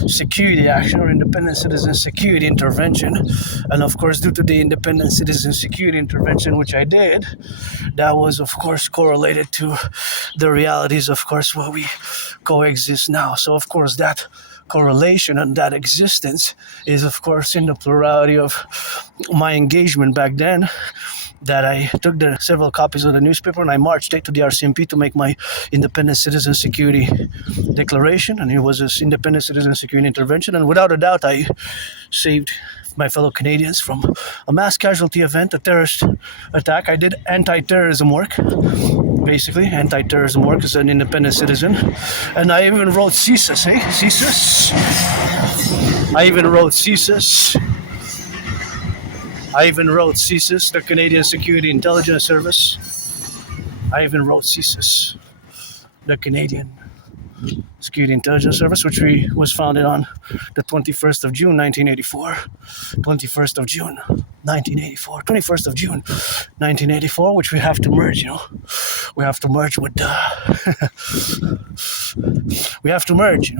security action or independent citizen security intervention. And of course, due to the independent citizen security intervention, which I did, that was of course correlated to the realities, of course, where we coexist now. So of course, that correlation and that existence is of course in the plurality of my engagement back then, that I took the several copies of the newspaper and I marched it to the RCMP to make my independent citizen security declaration, and it was this independent citizen security intervention, and without a doubt I saved my fellow Canadians from a mass casualty event, a terrorist attack. I did anti-terrorism work, basically anti-terrorism work as an independent citizen, and I even wrote CSIS, CSIS. I even wrote CSIS. The Canadian Security Intelligence Service. I even wrote CSIS, the Canadian Security Intelligence Service, which was founded on the 21st of June, 1984. 21st of June, 1984, which we have to merge, We have to merge with we have to merge,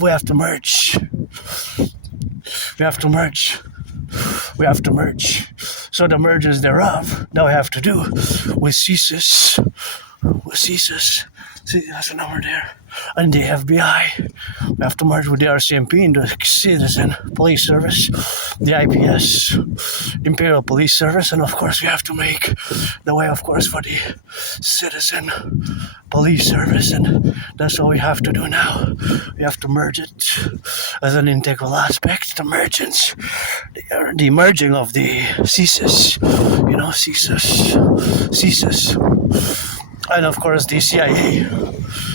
We have to merge. So the mergers thereof that we have to do with CSIS. See, that's a number there. And the FBI. We have to merge with the RCMP and the Citizen Police Service, the IPS, Imperial Police Service, and of course we have to make the way, of course, for the Citizen Police Service, and that's what we have to do now. We have to merge it as an integral aspect, the merging of the CSIS, CSIS. And of course the CIA.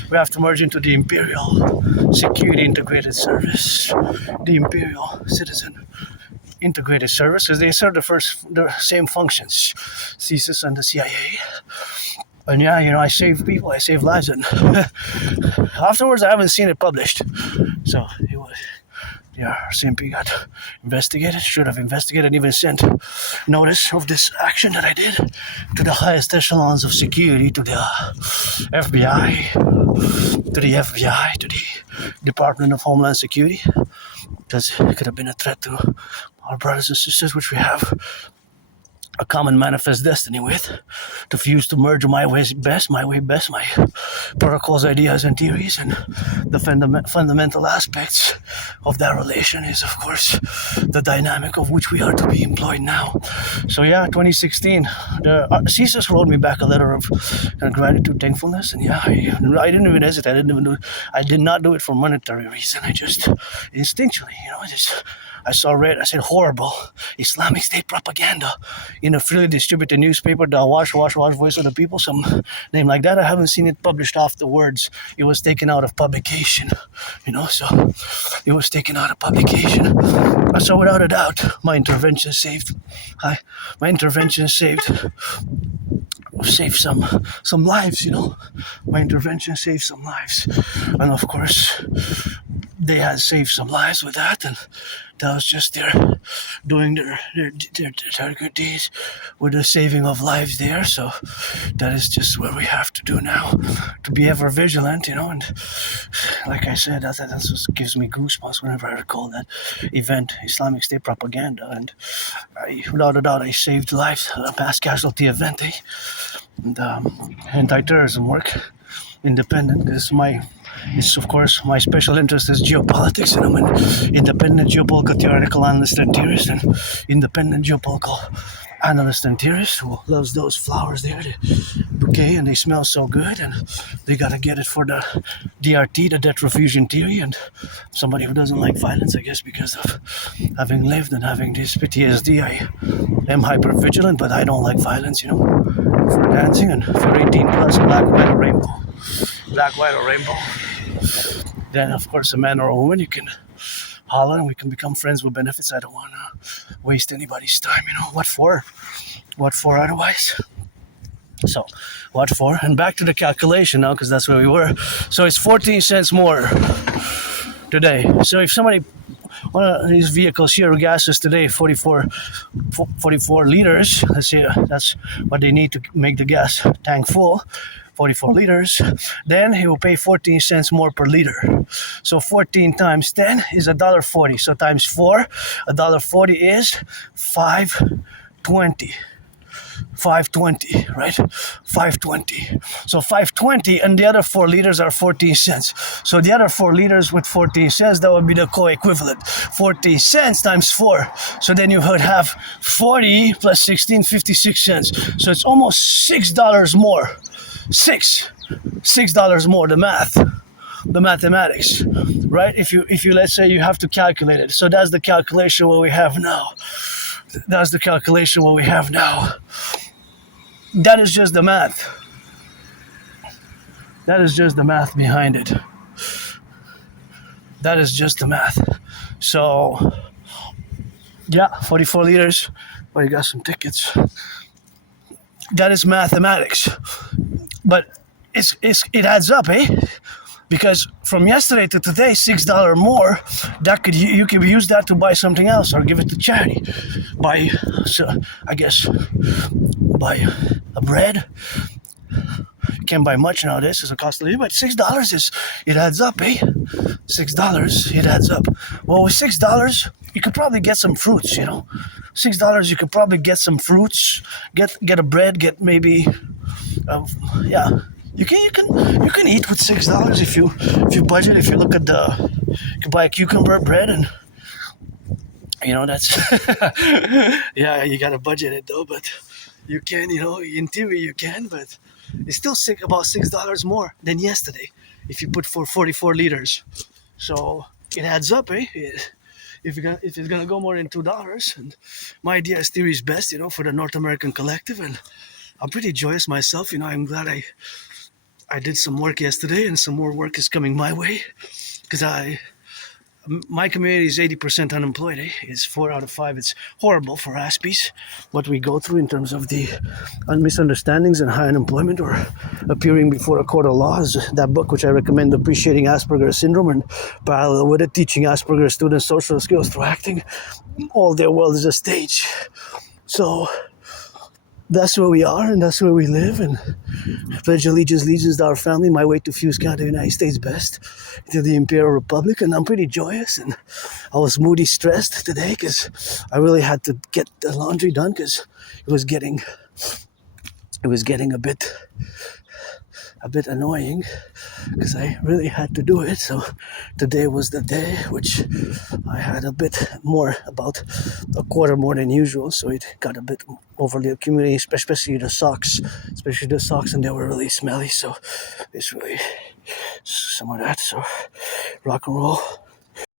We have to merge into the Imperial Security Integrated Service, the Imperial Citizen Integrated Service, because they serve the same functions, CSIS and the CIA. And yeah, I save people, I save lives, and afterwards I haven't seen it published. So the RCMP got investigated, should have investigated, and even sent notice of this action that I did to the highest echelons of security, to the FBI, to the Department of Homeland Security, because it could have been a threat to our brothers and sisters, which we have a common manifest destiny with, to fuse to merge my way best, my protocols, ideas, and theories, and the fundamental aspects of that relation is, of course, the dynamic of which we are to be employed now. So yeah, 2016, the CSIS wrote me back a letter of gratitude, thankfulness, and yeah, I didn't even hesitate. I did not do it for monetary reason. I just instinctually, I saw red. I said, horrible Islamic State propaganda in a freely distributed newspaper, the Wash Voice of the People, some name like that. I haven't seen it published afterwards. It was taken out of publication, so it was taken out of publication. So without a doubt, my intervention saved some lives, My intervention saved some lives. And of course, they had saved some lives with that, and that was just their doing their good deeds with the saving of lives there. So that is just what we have to do now, to be ever vigilant, and like I said, that just gives me goosebumps whenever I recall that event, Islamic State propaganda, and without a doubt I saved lives, a mass casualty event, and anti-terrorism work, independent, because of course, my special interest is geopolitics, and I'm an independent geopolitical theoretical analyst and theorist, and independent geopolitical analyst and theorist who loves those flowers there, the bouquet, and they smell so good, and they gotta get it for the DRT, the debt refusion theory, and somebody who doesn't like violence, I guess, because of having lived and having this PTSD, I am hyper-vigilant, but I don't like violence, for dancing, and for 18 plus, black, white, or rainbow. Then, of course, a man or a woman, you can holler and we can become friends with benefits. I don't want to waste anybody's time, What for? What for otherwise? So, what for? And back to the calculation now, because that's where we were. So it's 14 cents more today. So if somebody, one of these vehicles here, gas is today 44 liters. Let's say that's what they need to make the gas tank full. 44 liters, then he will pay 14 cents more per liter. So 14 times 10 is $1.40. So times 4, $1.40 is $5.20. 520, right? 520. So 520, and the other 4 liters are 14 cents. So the other 4 liters with 14 cents, that would be the co-equivalent. 14 cents times 4. So then you would have 40 plus 16, 56 cents. So it's almost $6 more. $6 more, the math. the mathematics, right? If you let's say you have to calculate it, so that's the calculation what we have now. That's the calculation what we have now. That is just the math. That is just the math behind it. That is just the math. So, yeah, 44 liters. Well, you got some tickets. That is mathematics. But it adds up, eh? Because from yesterday to today, $6 more. That you could use that to buy something else or give it to charity. Buy a bread. You can't buy much nowadays. It's a cost of living, but $6 it adds up, eh? $6 it adds up. Well, with $6 you could probably get some fruits. $6 you could probably get some fruits. Get a bread. Get maybe, yeah. You can eat with $6 if you budget. If you look at you can buy a cucumber bread and. That's yeah, you gotta budget it though, but you can, in theory you can, but it's still about $6 more than yesterday if you put for 44 liters. So it adds up, eh? If it's gonna go more than $2, and my idea is theory is best, for the North American Collective, and I'm pretty joyous myself. I'm glad I did some work yesterday, and some more work is coming my way, because my community is 80% unemployed. It's 4 out of 5. It's horrible for Aspies, what we go through in terms of the misunderstandings and high unemployment or appearing before a court of law. Is that book, which I recommend, Appreciating Asperger's Syndrome, and parallel with it, Teaching Asperger's Students Social Skills Through Acting. All their world is a stage. So that's where we are, and that's where we live, and I pledge allegiance to our family, my way to fuse Canada, United States best, to the Imperial Republic, and I'm pretty joyous, and I was moody, stressed today, because I really had to get the laundry done, because it was getting a bit annoying, because I really had to do it. So today was the day which I had a bit more, about a quarter more than usual, so it got a bit overly accumulating, especially the socks, and they were really smelly, so it's really some of that. So rock and roll.